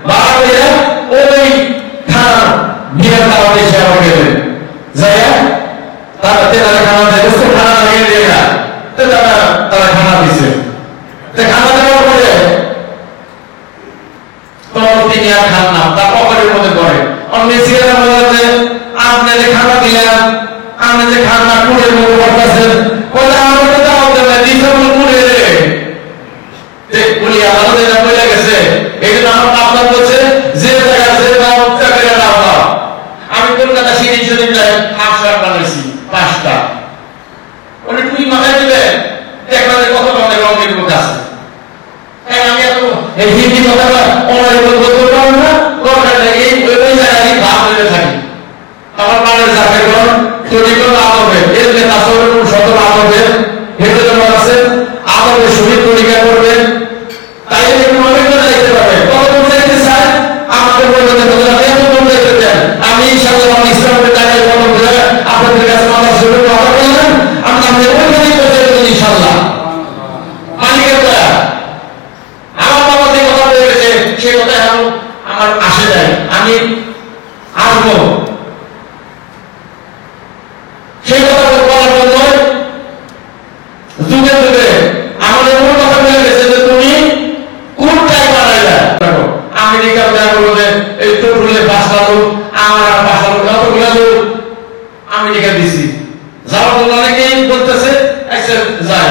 বাড়া করে ওই খানা বিয়ের দাওয়াতে সে আবার গেলেন যাই তারা খানা দেয়, খানা লাগিয়ে দিয়ে না তারা খানা দিচ্ছে। খানা দেওয়ার পরে তখন তিনি আর খান না, তার পকেটের মধ্যে পড়ে। মেসিরা বলে যে আপনি যে খানা দিলেন, আপনি যে খানা কুড়ের মধ্যে পড়তেছেন, বলে আমার তো দাও দেবে দিতে কুড়ে রে বলি আমার যেটা বলে গেছে। এই জন্য আমার আপনার বলছে যে জায়গা যে দাও করে দাও দাও। আমি কলকাতা সিঁড়ি শরীফ হাফ শার্ট বানাইছি 5টা, ওটা টুই মাথায় দিবে দেখবেন যে কত রঙের রঙের মুখ আছে। আমি এত এই হিন্দি কথাটা অনারেবল বলতে পারবো না, ওই জায়গায় ভাব হয়ে থাকি। আমার পানের জায়গায় তৈরি করে আদবের এর নেতা সদর আদবের হেঁটে দেওয়া আছে, আদবের শহীদ তরিকা করবেন, তাই একটু অনেক করে যাইতে পারবে। কত দূর যাইতে চায় আমাকে বলবেন, এত দূর যাইতে দেন। আমি ইনশাআল্লাহ ইসলামের টাকায় কত করে আপনাদের কাছে মাথা শুরু কথা বললেন, আমি আপনাদের ওইখানেই করতে দেবেন ইনশাআল্লাহ। মালিকের দয়া আমার বাবা যে কথা বলে গেছে সে কথা এখন আমার আসে যায়, আমি আসবো সেই কথা বলার জন্য। যুগে যুগে আমাদের মূল কথা বলে গেছে যে তুমি কোনটাই বানাইলা। আমেরিকা বলবো যে এই টোটুলে 5টা লোক, আমার আর 5টা লোক, অতগুলো লোক আমেরিকা দিছি যাওয়ার জন্য অনেকেই বলতেছে আচ্ছা যাই।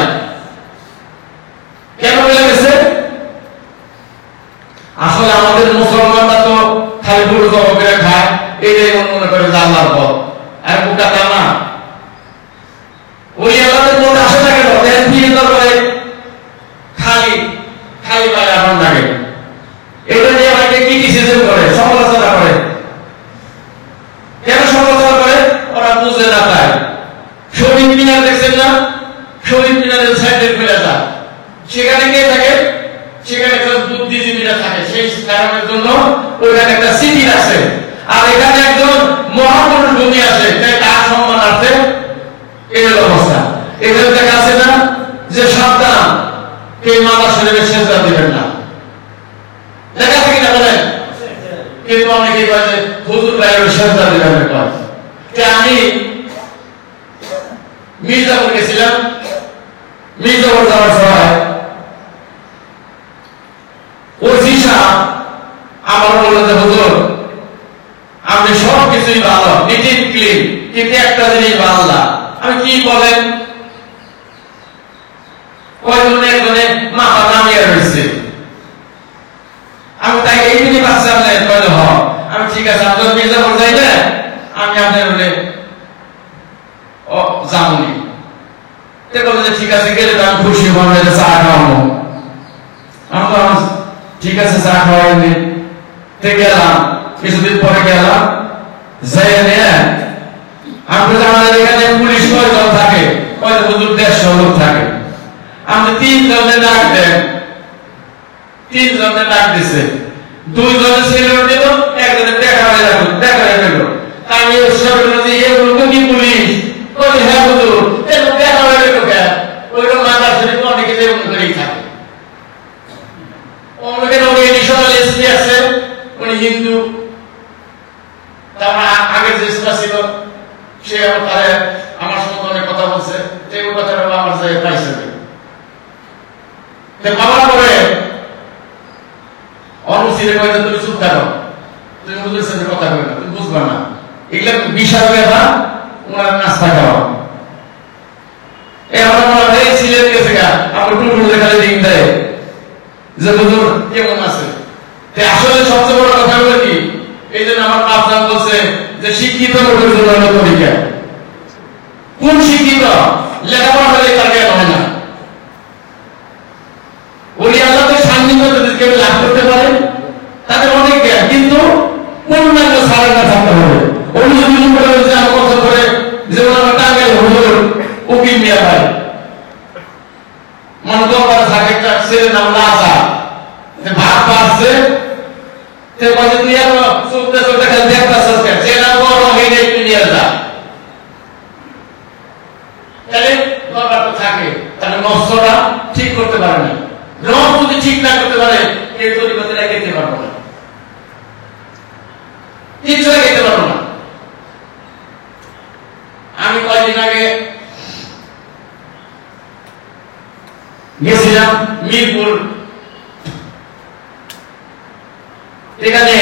কেন বলে গেছে? আসলে আমাদের মুসলমানরা তো খালি গরু জব করে খায়, এটাই মনে করে যে আল্লাহর পথ, আর বোকা তা না। ওই আল্লাহদের পথ আসে না কেন? করে খালি খালি পায়ে আগুন লাগে। এটা নিয়ে অনেকে ক্রিটিসিজম করে, সমালোচনা করে। কেন সমালোচনা করে? ওরা বুঝে না তাই। শহীদ মিনার দেখছেন না? শহীদ মিনারের সাইডে ফেলে যা, সেখানে কে থাকে? সেখানে বুদ্ধিজীবীরা থাকে। সেই কারণের জন্য ওইখানে একটা সিটি আছে, আর এখানে একজন মহাপুরুষ ভূমি আছে, তাই তার সম্মানার্থে এই অবস্থা। এখানে দেখা আছে না যে সাবধান কে মাথা শরীরে সেজদা দিবেন না, দেখা আছে কিনা বলেন? কিন্তু অনেকে কয় যে হুজুর ভাইয়ের সেজদা দিবেন না। আমি মির্জাপুর গেছিলাম, মির্জাপুর যাওয়ার সময় ওসি সাহেব আমার বললেন যে হুজুর আপনি সব কিছুই ভালো, নিট এন্ড ক্লিন, কিন্তু একটা জিনিস ভালো না। আমি কি বলেন? কয়জনে একজনে মাথা নামিয়ে রয়েছে। আমি তাই এই দিনই বাচ্চা কইলে হ, আমি ঠিক আছে আপনার মির্জাপুর যাই না, আমি আপনার যাবনি। ঠিক আছে গেলে তো আমি খুশি হবো, চা খাওয়াবো। আমি ঠিক আছে চা খাওয়াইনি, গেলাম। কিছুদিন পরে গেলাম, যাই নিয়ে আমাদের এখানে পুলিশ কয়জন থাকে? হয়তো হুজুর 150 লোক থাকে। আপনি 3 জনের ডাক দেন, 3 জনের ডাক দিছে, 2 জনের ছেলে দিল, একজনের দেখা হয়ে গেল, দেখা হয়ে গেল। আমি সব বলি এগুলো কি পুলিশ? বলে হ্যাঁ হুজুর, এগুলো দেখা হয়ে গেল কেন? ওইরকম মাদার শরীফ অনেকে যেমন করেই থাকে। অনেকের ওই এডিশনাল এসপি আছে, উনি হিন্দু। তারপর আগে যে ছিল সে তারা আমার সঙ্গে অনেক কথা বলছে, এই কথাটা আমার যে পাইছে বাবার পরে অনুচিতে কয়েছে তুমি চুপ থাকো, তুমি বুঝের সাথে কথা বলে না, তুমি বুঝবে না, এগুলা বিশাল ব্যাপার। ওনার নাস্তা খাওয়া এই আমার মনে হয় সিলেট গেছে গা, আপনার টুটুল দেখালে দিন দেয় যে হুজুর কেমন আছে। আসলে সবচেয়ে বড় কথা হলো কি, এই জন্য আমার বাপজান বলছে যে শিক্ষিত লোকের জন্য হলো পরীক্ষা। কোন শিক্ষিত? লেখাপড়া হলে তার জ্ঞান হয় না। ওই আল্লাহকে সান্নিধ্য যদি কেউ লাভ করতে পারে তাদের অনেক জ্ঞান, কিন্তু পূর্ণাঙ্গ সারেন্ডার থাকতে হবে। উনি যদি মনে করেন যে আমার কথা করে যেমন আমার টাঙ্গাইল হুজুর উকিল মিয়া ভাই মনে দরকার থাকে একটা ছেলে নাম লাজা, ভাত পাচ্ছে তুই আর চলতে চলতে খালি দেখতেছিস কেন, সে না বড় হয়ে যায় তুই নিয়ে যা, তাহলে দরকার তো থাকে। তাহলে নষ্টটা ঠিক করতে পারে না, রং যদি ঠিক না করতে পারে কেউ তৈরি করতে রেখে পারবো না, কিচ্ছু রেখে পারবো না। আমি কয়েকদিন আগে গেছিলাম মিরপুর, এখানে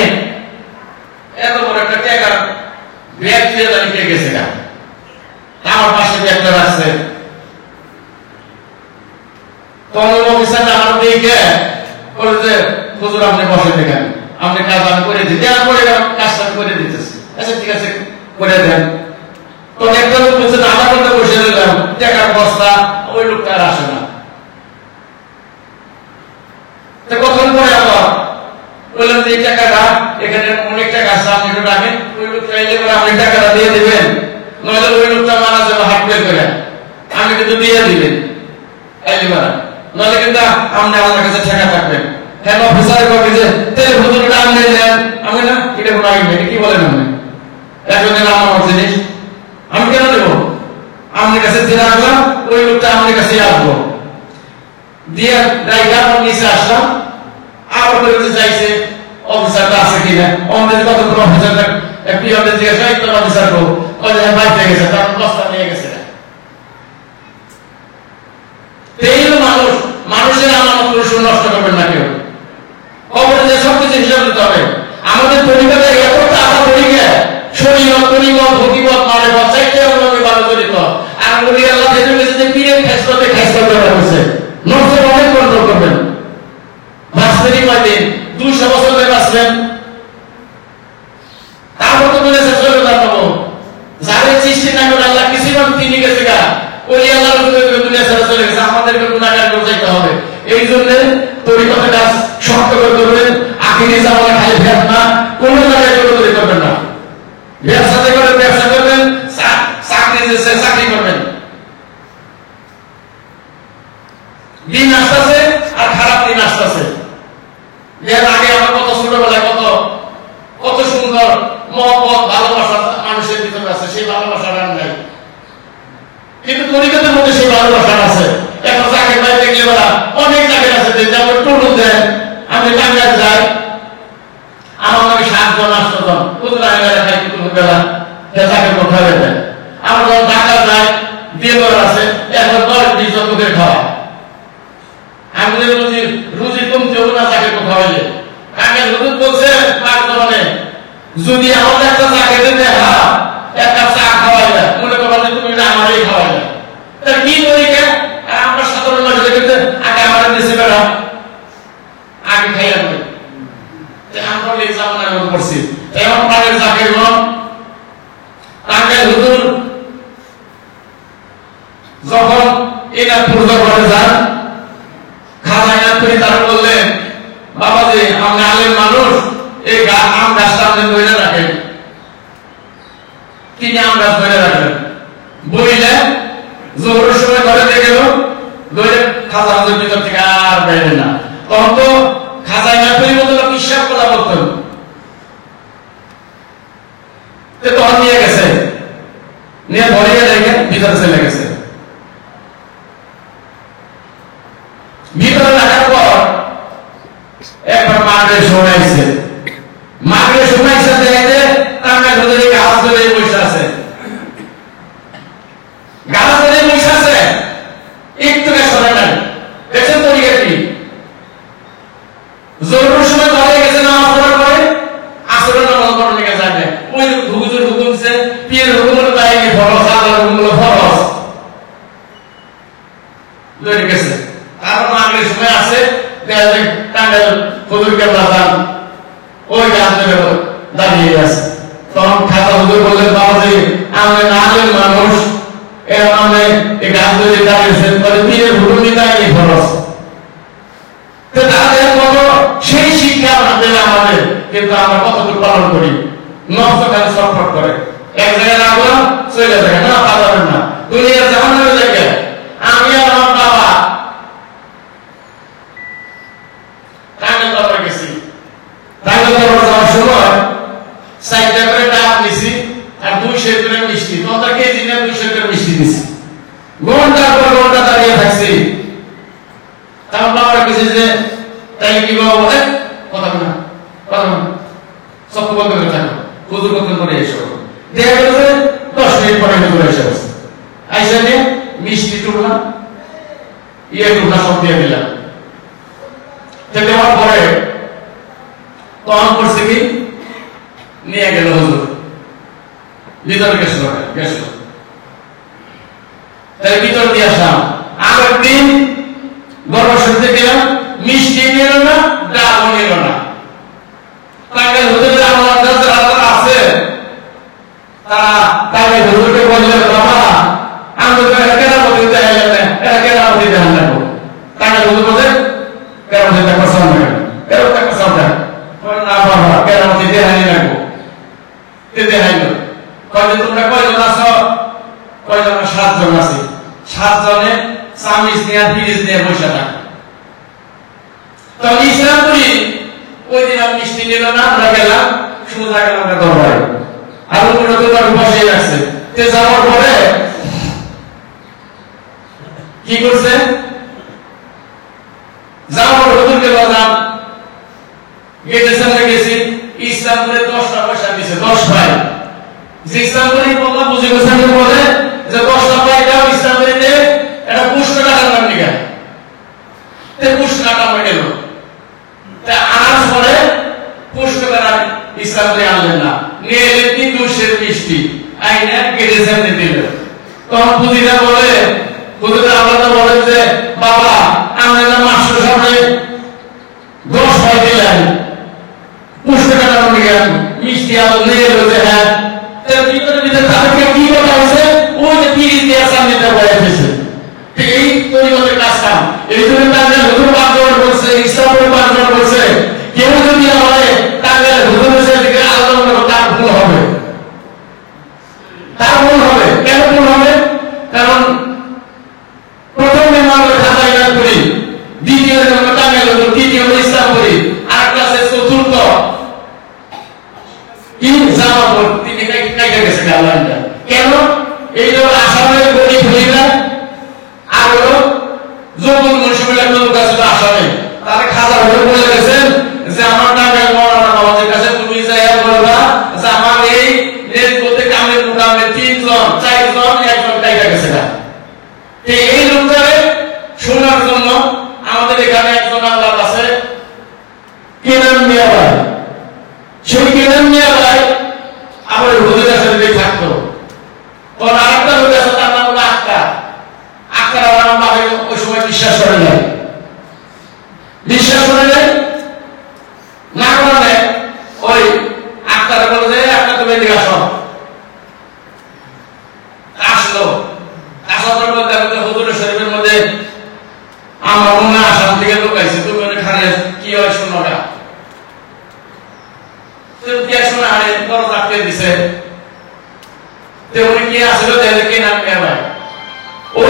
এত বড় একটা টাকার ব্যাগ দিয়ে দাঁড়িয়ে গেছে না, আমার পাশে ব্যাগটা রাখছে। তখন অফিসারটা আমার দিকে বলে যে হুজুর আপনি বসে দেখেন, আপনি কাজ আমি করে দিই, দেওয়ার পরে কাজটা করে দিতেছি। আচ্ছা ঠিক আছে করে দেন। তখন একটা লোক বলছে আধা ঘন্টা বসে দিলাম, টাকার বস্তা, ওই লোকটা আর আসে না। কখন পরে আবার বললাম যে এই টাকাটা এখানে অনেক টাকা আছে, আপনি একটু রাখেন, ওই লোকটা এলে পরে আপনি টাকাটা দিয়ে দিবেন, নইলে ওই লোকটা মারা যাবে হাট বের করে, আমি কিন্তু দিয়ে দিবেন এলে মারা, নইলে কিন্তু আপনি আমার কাছে টাকা থাকবেন। হ্যাঁ অফিসার কবি যে তেলে হুজুরটা আপনি নেন, আমি না এটা কোনো আইন নেই, কি বলেন আপনি? একজনের আমার জিনিস আমি কেন দেবো? আপনার কাছে যে রাখলাম ওই লোকটা আপনার কাছে আসবো দিয়ে ড্রাইভার নিচে আসলাম, আবার বলতে চাইছে অফিসারটা আছে কিনা, আমাদের কতক্ষণ অফিসারটা পিওনদের জিজ্ঞাসা হয় তোর অফিসার কো, বাইরে গেছে, তার বস্তা নিয়ে গেছে। এই মানুষ, মানুষের আমানত নষ্ট করবেন না কেউ, খবরে যে সবকিছু হিসাব দিতে হবে। আমাদের তরিকাটা এত টাকা তরিকা, শরীয়ত, তরিকত, হকিকত, মারেফত চাইতে আমরা ভালো জড়িত। আর ওলি আল্লাহ যেটা বলেছে যে পীরের খেসরতে ব্যবহার করছে, নজর অনেক কন্ট্রোল করবেন। বাঁচতেরই কয়দিন, 200 বছর ধরে বাঁচবেন, তারপর তো বলেছে চলে যাবো। যাদের সৃষ্টি না করে আল্লাহ কিছুই ভাবে তিনি গেছে গা, ওলি আল্লাহ দুনিয়া ছেড়ে চলে গেছে, আমাদেরকে গুনাহগার করে যাইতে হবে। এই জন্য তরিকতে কাজ শক্ত করে করবেন, আখিরি জামানে খালি ভেদ না, কোন জায়গায় জোরাজুরি করবেন না। ব্যবসাতে করে ব্যবসা করবেন, চাকরি দিচ্ছে চাকরি করবেন। দিন আসতেছে আর খারাপ দিন আসতেছে। এর আগে আমার কত ছোটবেলায় কত কত সুন্দর মহব্বত ভালোবাসা মানুষের ভিতরে আছে, সেই ভালোবাসাটা নাই, কিন্তু তরিকতের মধ্যে সেই ভালোবাসা আছে। এখন চাকরি বাইরে দেখলে বলা অনেক জায়গায় আছে, যেমন টোটো দেন, আমি টাঙ্গাইল যাই, আমার নাকি 7 জন 8 জন কোথাও খাই বেলা চাকরি করতে হবে। আমার যখন ঢাকা যায় দেবর আছে, এখন 10-20 জন লোকের খাওয়া, আমি রুজি কমতে হবে না চাকরি করতে হবে। আগে হুজুর বলছে মানে যদি আমাদের একটা চাকরি দিতে এক কাপ চা খাওয়াই না, মনে করবা যে তুমি আমারই খাওয়াই না, তার কি তরিকা? আমরা সাধারণ মানুষ দেখতে আগে আমার দেশে বেড়া আগে খাই আমি আমরা এই জামানার মধ্যে পড়ছি। এমন প্রাণের চাকরি গণ টাঙ্গাইল হুজুর যখন এরা পূর্ব করে যান, খাজা ইনামপুরি তারা বললেন বাবাজি আপনি আলেম মানুষ, এই আম গাছটা আপনি ধরে রাখেন। তিনি আম গাছ ধরে রাখলেন, বইলেন জোহরের সময় ঘরে দিয়ে গেল, ধরে খাজা হুজুর ভিতর থেকে আর বেরোলেন না। তখন তো খাজা মাহফিলের মতো লোক হিসাব করা বলতেন, তখন নিয়ে গেছে, নিয়ে ধরিয়ে রেখে ভিতরে চলে গেছে। ভিতরে রাখার পর একবার মাগরিবের সময় আসছে, মাগরিবের সময় এসে দেখে যে টাঙ্গাইল হুজুর গাছ ধরে বসে আছে, গাছ ধরে বসে আছে, একটু সরে নাই। দেখছেন তরিকা কি? জরুরি সময় ঘরে গেছে নামাজ পড়ার পরে আসরের নামাজ পড়ার দিকে যায় না, ওই হুজুর হুকুম দিচ্ছে, পীরের হুকুম হলো বাইরে ফরজ, আল্লাহর হুকুম হলো ফরজ, ধরে গেছে। তারপর মাগরিবের সময় আসে, দেখা যায় টাঙ্গাইল হুজুর কেবলা যান ওই গাছ ধরে দাঁড়িয়ে আছে। তখন খাজা হুজুর বললেন, বাবাজি আমরা না আলেম মানুষ, এরকম আমরা এই গাছ ধরে দাঁড়িয়েছেন, বলে পীরের হুকুম দিতে আইনি ফরজ। তাদের মতো সেই শিক্ষা আমাদের আমাদের, কিন্তু আমরা কতটুকু পালন করি? নষ্ট খালি ছটফট করে, এক জায়গায় রাখলাম চলে যায় না, পাঠাবেন না, দুনিয়ার জাহান্নামের জায়গায়। আমি আর আমার বাবা টাঙ্গাইল দরবার গেছি, টাঙ্গাইল দরবার যাওয়ার সময় 4টা করে ডাব নিছি আর 200 করে মিষ্টি, তোমরা কেজি না 200 করে মিষ্টি দিছি। ঘন্টার পর ঘন্টা দাঁড়িয়ে থাকছি। তারপর বাবার কাছে যে তাইলে কি বাবা বলে কথা না, কথা না, সব বন্ধ করে থাকো, হুজুর কখন করে এসো। দেখা গেল যে 10 মিনিট পরে হুজুর এসে বসে, আইসা নিয়ে মিষ্টি টুকলাম, টুকলা সব দিয়ে দিলাম। দেওয়ার পরে তখন করছে কি, নিয়ে গেল হুজুর ভিতরে গেছিল, তাই ভিতর দিয়ে আসলাম। আগের দিন গর্ব শুনতে গেলাম, মিষ্টি নিল না, ডাবও নিল না। টাঙ্গাইল হুজুরের আমার যারা আছে তারা টাঙ্গাইল হুজুরকে বললেন, বাবা আমি তো কেরামতি দিতে আইলেন না, এরা কেরামতি দেন না। টাঙ্গাইল হুজুর বলে কেরামতি দেখা সামনে, কেরামতি দেখা সামনে না বাবা, কেরামতি দেখানি লাগবো, দেখাইল। কয়জন তোমরা কয়জন আছো? কয়জন? 7 জন আছি। 7 জনে চামিচ নিয়ে ফ্রিজ নিয়ে বসে থাকে। তখন ইসলামপুরি ওই দিন আমি মিষ্টি নিল না, আমরা গেলাম সোজা গেলাম দরবারে, আর উপরে দরবার বসে আছে। যাওয়ার পরে কি করছে, যাওয়ার হুজুরকে বললাম, গেটের সামনে গেছি, ইসলামপুরে 10টা পয়সা দিছে, 10 ভাই। যে ইসলামপুরি বললাম বুঝে গেছেন, বলে যে 10টা ভাই দাও ইসলামপুরিতে, এটা পুষ্ট টাকার নাম নিকা, পুষ্ট টাকা হয়ে গেল। আনার পরে পুষ্ট টাকা ইসলামপুরি আনলেন না, নিয়ে এলেন 200 মিষ্টি, আইনে গেটের সামনে দিল। তখন পুঁজিরা বলে, পুঁজিরা আমরা বলেন যে বাবা আমরা না মাস্টার সামনে 10 ভাই দিলেন, পুষ্ট টাকা নিয়ে মিষ্টি আলো নিয়ে এলো যে হ্যাঁ, তার ভিতরে ভিতরে তাদেরকে কি কথা হয়েছে, ওই যে 30 দিয়ে সামনে বয়ে গেছে। এই পরিবারের কাজ কাম, এই জন্য টাঙ্গাইল হুজুর 5 জন বলছে, ইসলামপুর 5 জন বলছে, কেউ যদি আমাদের টাঙ্গাইল হুজুরের দিকে আলোচনা করে তার ভুল হবে, তার ভুল হবে। কেন ভুল হবে? কারণ প্রথম মেম্বার খাজা ইমামপুরি, দ্বিতীয় মেম্বার টাঙ্গাইল হুজুর, তৃতীয় ইসলামপুরি, আর ক্লাসে চতুর্থ কি জামাপুর, তিনি কাইটা গেছে গালানটা। কেন? এই যে আসামের গরিব হইরা আর হলো যৌবন মুন্সিপালের লোক আছে আসামে, তারা খাজা হুজুর বলে গেছেন যে আমার টাঙ্গাইল মৌলানা বাবাজির কাছে তুমি যাইয়া বলবা যে আমার এই নেট করতে কামের মোকামে 3 জন 4 জন 1 জন কাইটা গেছে না। এই লোকটারে শোনার জন্য আমাদের এখানে একজন আল্লাহ আছে কেনান মিয়া ভাই, সেই কেনান মিয়া ভাই আমার হুজুরের সাথে থাকতো। তোর আরেকটা লোক আছে, তার নাম হলো আক্তার। আক্তার আমার বাবা ওই সময় বিশ্বাস করে নাই, বিশ্বাস করে নাই না করে ওই আক্তার বলে যে একটা তুমি এদিকে আসো। আসলো, আসার পর বলতে হুজুরের শরীফের মধ্যে আমার মনে হয় আসাম থেকে লোক আইছে, তুমি খানে কি হয় শোনোটা, শোনা হারে দরজা আটকে দিছে। উনি কি আসলে কি নাম ভাই, ওই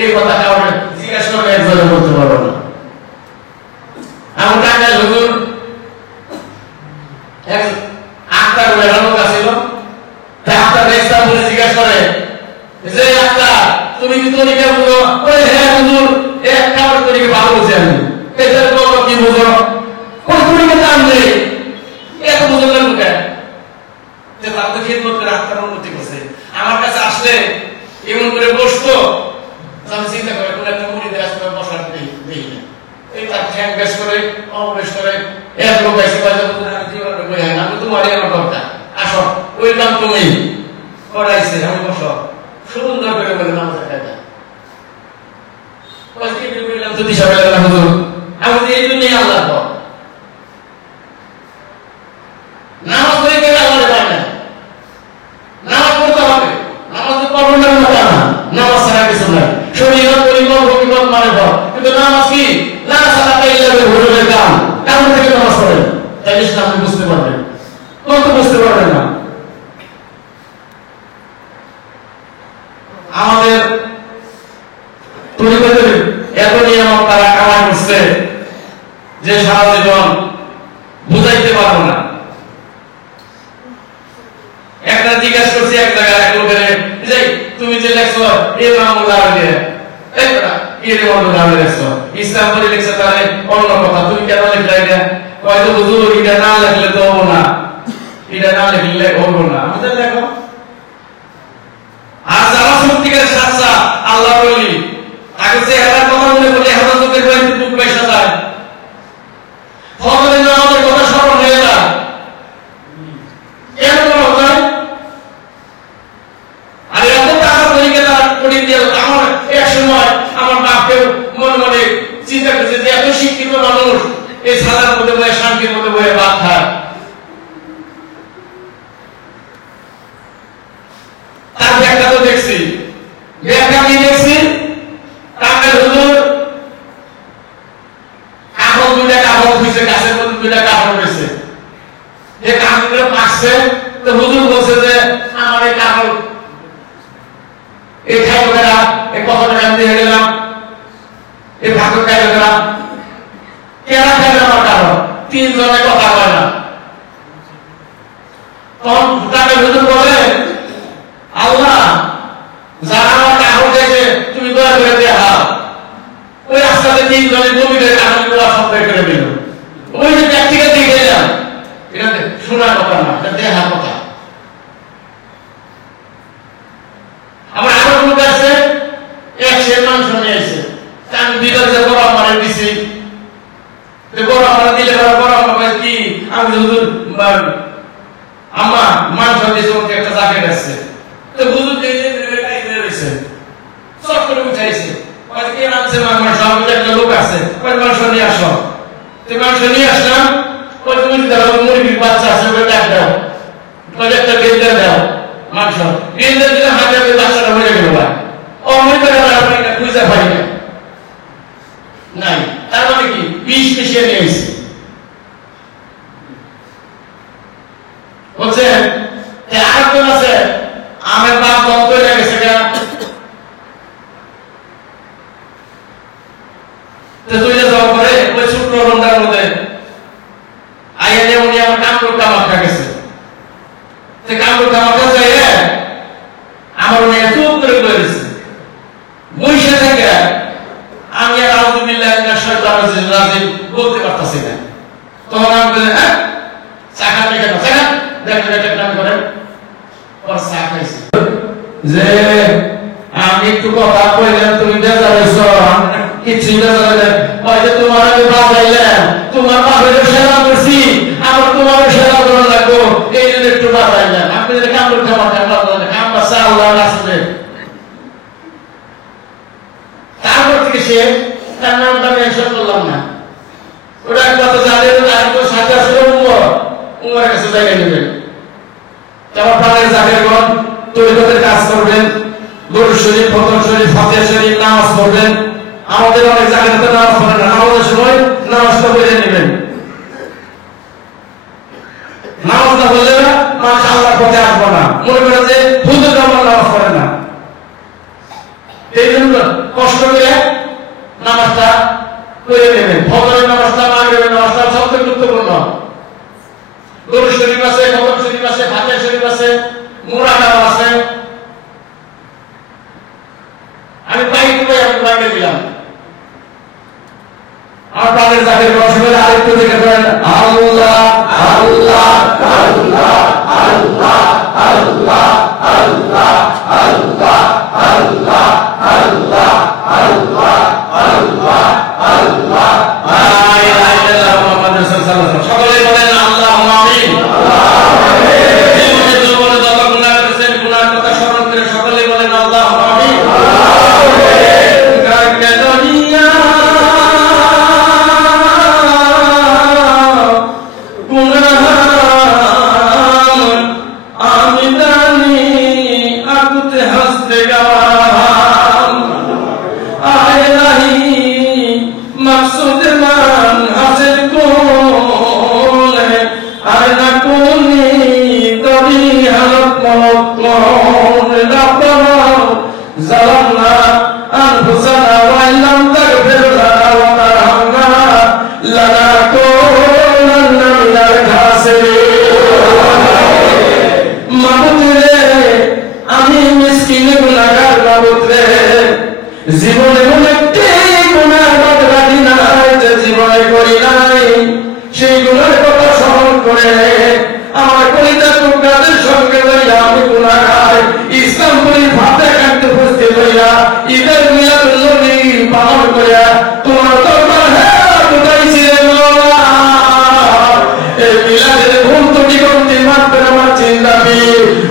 এই কথা কাউকে জিজ্ঞাসা করলে একজনে বলতে পারবো না। আমার টাঙ্গাইল হুজুর এক আক্তার বলে লোক আছিল, আক্তার ইসলাম বলে জিজ্ঞাসা করে যে আক্তার তুমি কি তরিকা বুঝো? ওই হ্যাঁ হুজুর এক খাবার তরিকা ভালো বুঝি আমি। এটার বলো কি বুঝো? কোন তরিকা দাম নেই, এত বুঝলেন কেন? যে তার তো খিদমত করে আক্তার উন্নতি করছে। আমার কাছে আসলে এমন করে বসতো, আমি চিন্তা করে কোন একটা মুড়ি দিয়ে আসলে বসার দিই না, এই তার ঠ্যাং বেশ করে অবেশ করে এক লোক এসে বাজে আমি কিভাবে বই হয় না, আমি তোমারই আমার দরকার, আসো ওই দাম তুমি করাইছে আমি বসো সুন্দর করে বলে নামাজের কায়দা বললাম তো দিশা পেলাম না হুজুর। আমি এই জন্যই আল্লাহ নামাজ পড়ে গেলে আল্লাহ পায় না, নামাজ পড়তে হবে, নামাজ পড়বো না নামাজ ছাড়া কিছু নাই, শরীয়ত পরিমত ভক্তিমত মানে পড়, কিন্তু নামাজ কি না সালাতে ইল্লাল্লাহ হুজুরের কাম কাম থেকে নামাজ পড়েন, তাইলে সেটা আপনি বুঝতে পারবেন, কোন তো বুঝতে পারবেন না। আমাদের তরিকতের এত নিয়ামত তারা কামাই করছে যে সারা জীবন বুঝাইতে পারবো না। একটা জিজ্ঞাসা করছি এক জায়গায় এক লোকের, যে তুমি যে লেখছো ইসলাম করে লিখছে তাহলে অন্য কথা, তুমি কেন লিখলে এটা? হয়তো হুজুর এটা না লিখলে তো হবো না, এটা না লিখলে হবো না, আমাদের লেখো। আর যারা সত্যিকার সাচ্চা আল্লাহ বলি তাকে যে একটা কথা মনে বলি হাজার চোখের বাড়িতে দুঃখ পয়সা যায়, ফজরের নামাজের কথা স্মরণ হয়ে যায়, কেন করা যায়? আর এত টাকা তৈরিকে তারা পড়িয়ে দিয়ে আমার এক সময় আমার বাপকে মনে মনে চিন্তা করছে যে এত শিক্ষিত মানুষ এই সাদার মধ্যে বয়ে শান্তির মধ্যে বয়ে ভাত খায়, তার ব্যাখ্যা তো দেখছি, ব্যাখ্যা কি দেখছি? টাঙ্গাইল হুজুর কাপড় দুইটা কাপড় খুঁজছে, গাছের মধ্যে দুইটা কাপড় রয়েছে, এই কাপড়গুলো পাকছে, তো হুজুর বলছে যে আমার এই কাপড় এই খাইব কেনা, এই কত টাকা দিয়ে গেলাম, এই ভাগ খাইব কেনা, কেনা খাইবে আমার কারণ তিনজনে কথা হয় না। তখন টাঙ্গাইল হুজুর বলে আল্লাহ যারা আমার কাপড় দেখে তুমি দয়া করে দেখা, ওই রাস্তাতে তিনজনে জমিদের কাপড়গুলো সব বের করে দিল, ওই যে ব্যক্তিকে দেখে যান, এটা শোনার কথা না, এটা দেখার কথা। আমার আরো লোক আছে এক সে মাংস নিয়ে এসে আমি দিদার যে গরম মারে দিছি, গরম মারা দিলে গরম মারে কি আমি হুজুর আমার মাংস দিয়েছে, ওকে একটা জ্যাকেট আসছে, তো হুজুর রয়েছে সব করে উঠাইছে, কে নামছে মাংস, একটা লোক আছে ওই মাংস নিয়ে আসো, তুই মাংস নিয়ে আসলাম, ওই তুমি মুরগির বাচ্চা আছে ওই ডাক দাও, ওই একটা গেঞ্জার দাও মাংস, গেঞ্জার দিলে হাতে বাচ্চাটা মরে গেল, খুঁজে পাই নাই, তার মানে কি বিষ মিশিয়ে নিয়ে এসে বলছে আরেকজন আছে আমার বাপ দন্ত হয়ে গেছে কেন, তুইলে যাওয়ার পরে ওই ছোট্ট রমজার মধ্যে আইয়া দিয়ে উনি আমার কামড় কামাখা গেছে, কামড় কামাখা যাই আমার উনি চুপ করে বলেছে বসে থেকে আমি আর আলহামদুলিল্লাহ বলতে পারতাছি না, তখন আমি বলে হ্যাঁ চা খাবে কেন, চা খান দেখেন করেন চা খাইছি, যে আমি একটু কথা কইলাম তুমি বেজা হয়েছ, কিছুই বেজা হইলেন, ওই যে তোমার আমি বাজাইলাম, তোমার বাপের সেবা করছি, আবার তোমার সেবা করা লাগবো, এই জন্য একটু বাজাইলাম, আপনি যদি কামড় খাবার কাম বাচ্চা আল্লাহ আসলে। তারপর থেকে সে তার নামটা মেনশন করলাম না, ওটা কত জানেন, আরেকজন সাথে আসলে উমরের কাছে জায়গা নেবেন, আমার প্রাণের জাগেরগণ তরিকতের কাজ করবেন, দরুদ শরীফ, ফতর শরীফ, ফাতিহা শরীফ নামাজ পড়বেন, আমাদের অনেক জায়গাতে নামাজ পড়েন না, নামাজের সময় নামাজটা পড়ে নেবেন, নামাজ না পড়লে না মানুষ আল্লাহর পথে আসবো না, মনে করেন যে হুজুর আমার নামাজ পড়ে না, এই জন্য কষ্ট নামাজটা করে নেবেন। ফজরের নামাজটা, মাগরিবের নামাজটা সবচেয়ে গুরুত্বপূর্ণ। দরুদ শরীফ আছে, খতম শরীফ আছে, ফাতিহা শরীফ আছে, মুরাকাবা আছে। আমি বাইরে দিলাম আর তাদের জাতির বসবে আরেকটু দেখে দেন আল্লাহ আল্লাহ আল্লাহ আল্লাহ আল্লাহ আল্লাহ আল্লাহ আল্লাহ আল্লাহ আল্লাহ আল্লাহ আল্লাহ লা ইলাহা ইল্লাল্লাহ মুহাম্মাদুর রাসূলুল্লাহ। সকলে বলেন আল্লাহুম্মা আমিন। জীবনে জীবনে যত গুনাহ করেছেন গুনাহর কথা স্মরণ করে সকলে বলেন আল্লাহুম্মা আমিন। জীবনে অনেকটি গুনাহ বাকি নাই যে জীবনে করি নাই, সেই গুনার কথা স্মরণ করে আমার কলিজা টুকরাদের সঙ্গে লইয়া আমি গুনাহগার ইসলামপুরী ভাতে কাটতে উপস্থিত হইয়া ঈদের মিলাদুন নবী পালন করিয়া তোমার দরবার বুঝাইছিলেন এই মিলাদের ভুল ত্রুটি করতে মাত্র আমার চিন্তাবি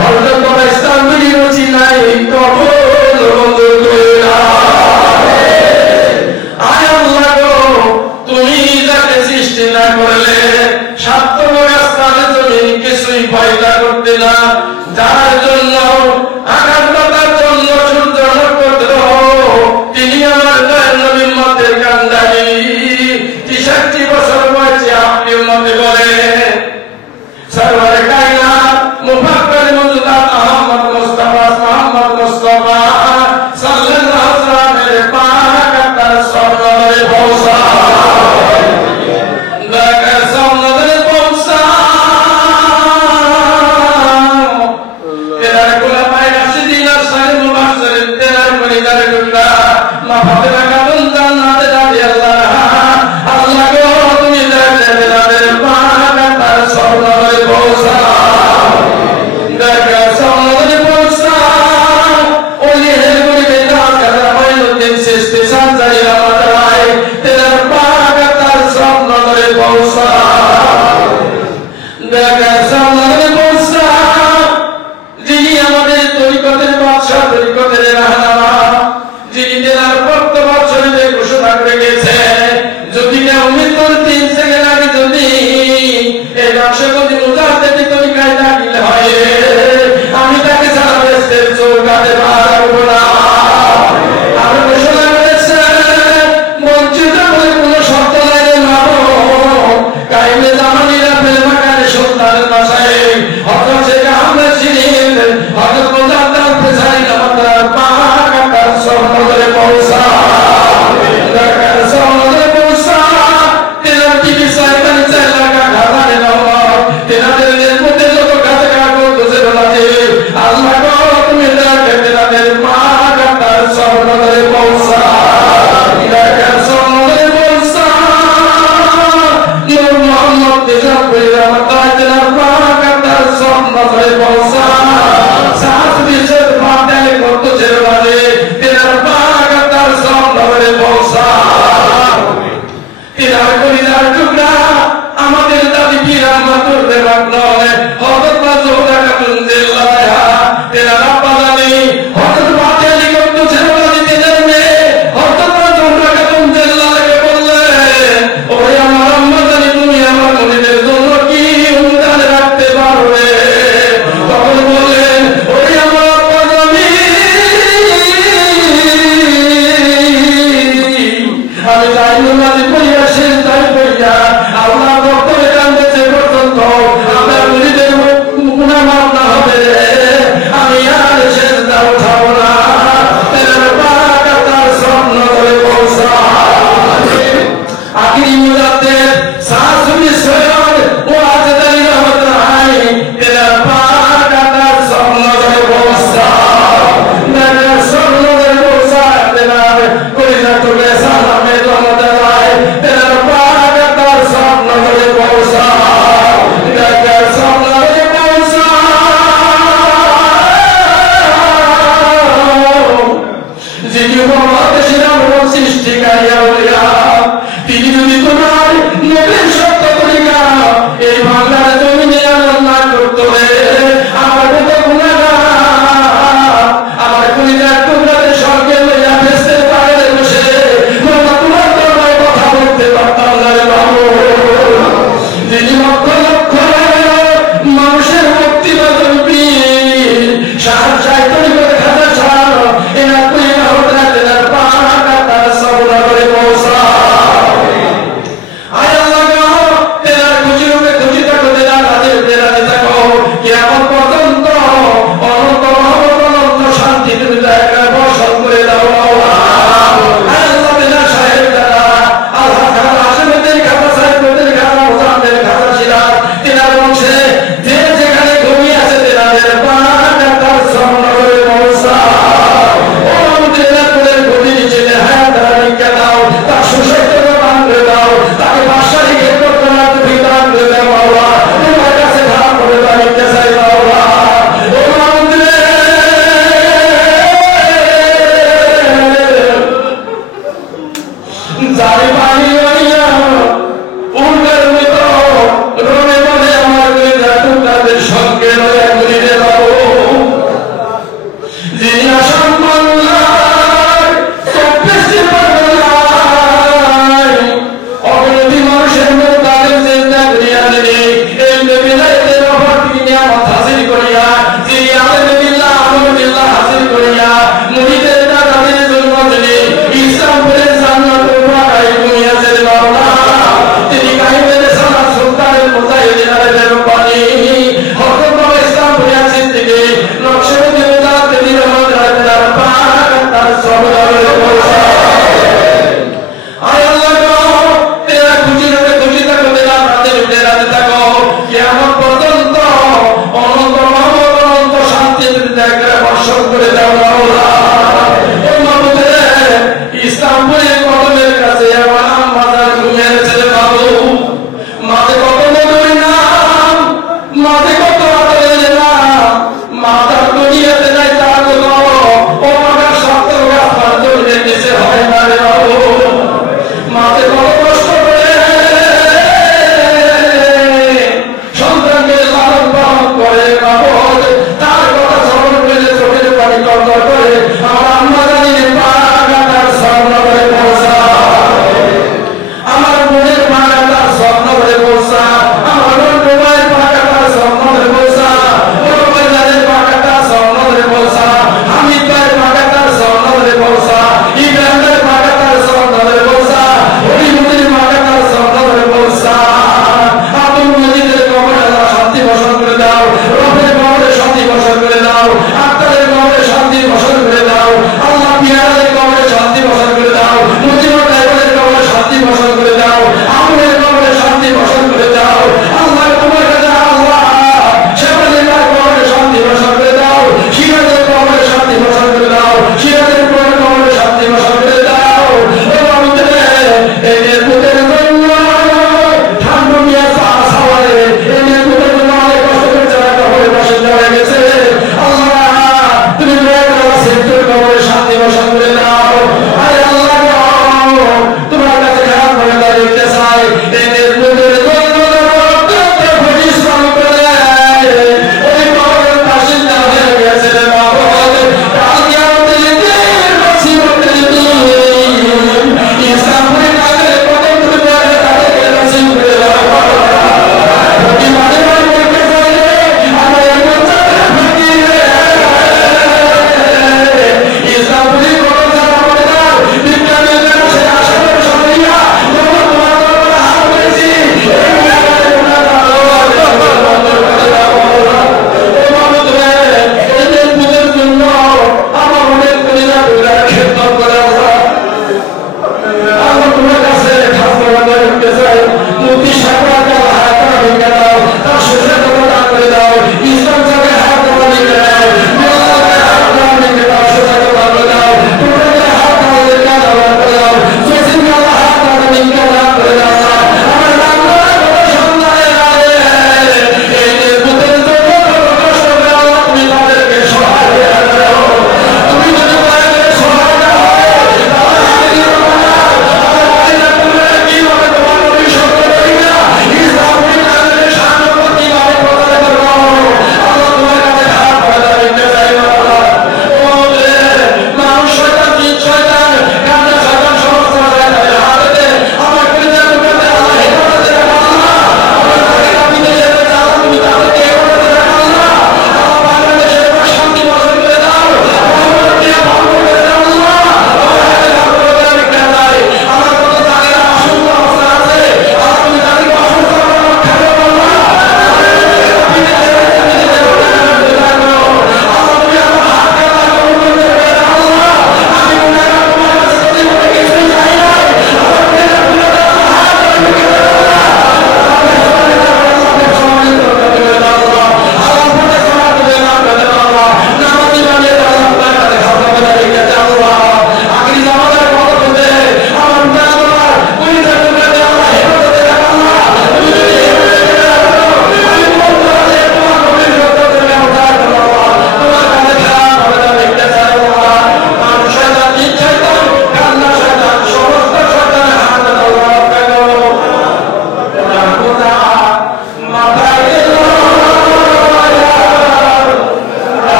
হযরত ইসলামী রুচি নাই কবুল মঞ্জুর কইরা। আয় আল্লাহ গো, তুমি যাকে সৃষ্টি না করলে সাতম আসমানের জমিন কিছুই পয়দা করতে না, যার জন্য আকাশ বাতাস জন্য সূর্য নক্ষত্র, তিনি আমার দয়াল নবী উম্মতের কান্দারি ৬৩ বছর বয়সে আপনি উম্মতে বলেন সরওয়ারে কায়নাত মুফাক্কির মুজতাবা আহমদ মুস্তাফা মুহাম্মদ মুস্তাফা সাল্লাল্লাহু আলাইহি ওয়া সাল্লামের পাক তার সরওয়ারে পৌঁছা দেখা সামনে পৌঁছা তেরার গোলাপায় রাশিদিন আসার মুবাশশির তেরার পরিবার টুকরা মা ফাতেমা খাতুন জান্নাতে রাদিয়াল্লাহু আল্লাহ গো তুমি তেরাদের পাক তার সরওয়ারে পৌঁছা দেখা সামনে পৌঁছা ওলি হেল গরিবে দাস কাদা মাইনুদ্দিন সিস্তি সানজারি রামাদাই তেরার পাক তার সরওয়ারে পৌঁছা দেখা সামনে পৌঁছা যিনি আমাদের তরিকতের বাদশা, তরিকতের রাহনামা, যিনি তেনার বক্তব্য শরীরে ঘোষণা করে গেছেন যদি কেউ মৃত্যুর ৩ সেকেন্ড আগে যদি এই বাক্স যদি মুজাহিদি তরিকায় দাখিল হয় আমি তাকে সারা দেশের চৌকাঠে মারবো না। আমি ঘোষণা করেছেন বঞ্চিত বলে কোনো শর্ত নাই রে মারো কাইমে জামানিরা ফেলে মাকানে সন্তানের বাসায় হযরত শেখ আহমদ শিরিন হযরত মুজাদ্দাদ ফেসাই নামাতার পাক তার সরওয়ারে পৌঁছা দেখা সরওয়ারে পৌঁছা তেনার টিভি সাইবানি চাই লাগা ঘাড়ারে নাও তেনাদের মধ্যে যত কাজ করতে আছে আল্লাহ গো তুমি দেখে তেনাদের পাক তার সরওয়ারে পৌঁছা দেখা সরওয়ারে পৌঁছা নূর মোহাম্মদ তেজাব কইরা মাতায় তেনার পাক তার সরওয়ারে পৌঁছা সাত বিশের ফাতেহ কত জেরবারে তেনার পাক তার সরওয়ারে পৌঁছা তেনার কলিজার টুকরা আমাদের দাদি পীর আহমদুর রেবাক নয় হযরত মাসউদা খাতুন জিল্লাহা তেনার আব্বা জানি হযরত ফাতেহ আলী কত জেরবারে তেনার মেয়ে হযরত মাসউদা খাতুন জিল্লাহকে বললেন ওরে আমার আম্মা জানি তুমি আমার মুরিদের জন্য কি অনুদান রাখতে পারবে? তখন বললেন ওরে আমার আব্বা জানি আমি জানি মাঝে পড়িয়া শেষ তাই পড়িয়া আল্লাহ ভক্তরে কান্দেছে পর্যন্ত আমার মুরিদের গুনাহ মাফ না হবে আমি আর শেষ দা উঠাবো না তেনার পাক তার স্বপ্ন ধরে পৌঁছা হাজি মুজাদ্দেদ সাসুরি সৈয়দ ও আজদারি রহমাতুল্লাহ তেরা পাকাতার সন্নজরে বসা না সন্নজরে বসা তেরা কইনা তোলে সালামে রহমাতুল্লাহ তেরা পাকাতার সন্নজরে বসা না সন্নজরে বসা যিনি মহাদেশ সৃষ্টিকারী আউলিয়া তিনি যদি তোমার নবীর সত্য তরিকা এই বাংলার জমিনে আল্লাহ করতে আমার মতো গুনাহগার আমার কলিজার টুকরাতে স্বর্গে লইয়া ভেসতে পারে বসে তোমার দরবারে কথা বলতে পারতাম না রে বাবু। যিনি লক্ষ লক্ষ মানুষের মুক্তি বাদন বীর সাহায্য করে খাতা ছাড় এরা তুই হঠাৎ আমার মনের ভাঙা তার সব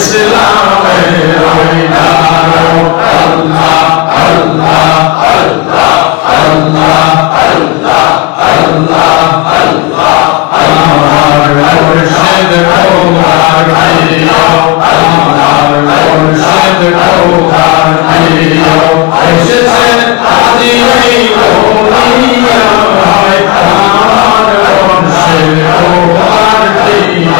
ইসলামের মিনার আল্লাহ আল্লাহ আল্লাহ আল্লাহ আল্লাহ আল্লাহ আল্লাহ আমার মুর্শিদ তোমার প্রিয় আমার মুর্শিদ তোমার প্রিয় এসেছেন আজি এই দুনিয়ায় আমার মুর্শিদ তোমার প্রিয়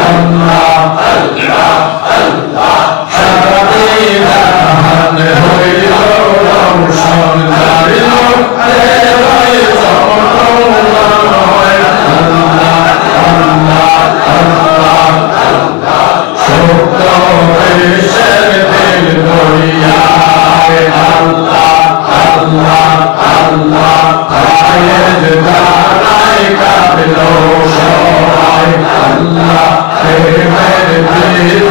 আল্লাহ আল্লাহ আল্লাহ সারা জাহান হইল রওশন দারিল তেরাই জমনয় আল্লাহ আল্লাহ আল্লাহ আল্লাহ সত্য দেশের দিল দরিয়ায় আল্লাহ আল্লাহ আল্লাহ আয়েদ দাঁড়ায় কাঁপলো সবাই আল্লাহ প্রেমের দিল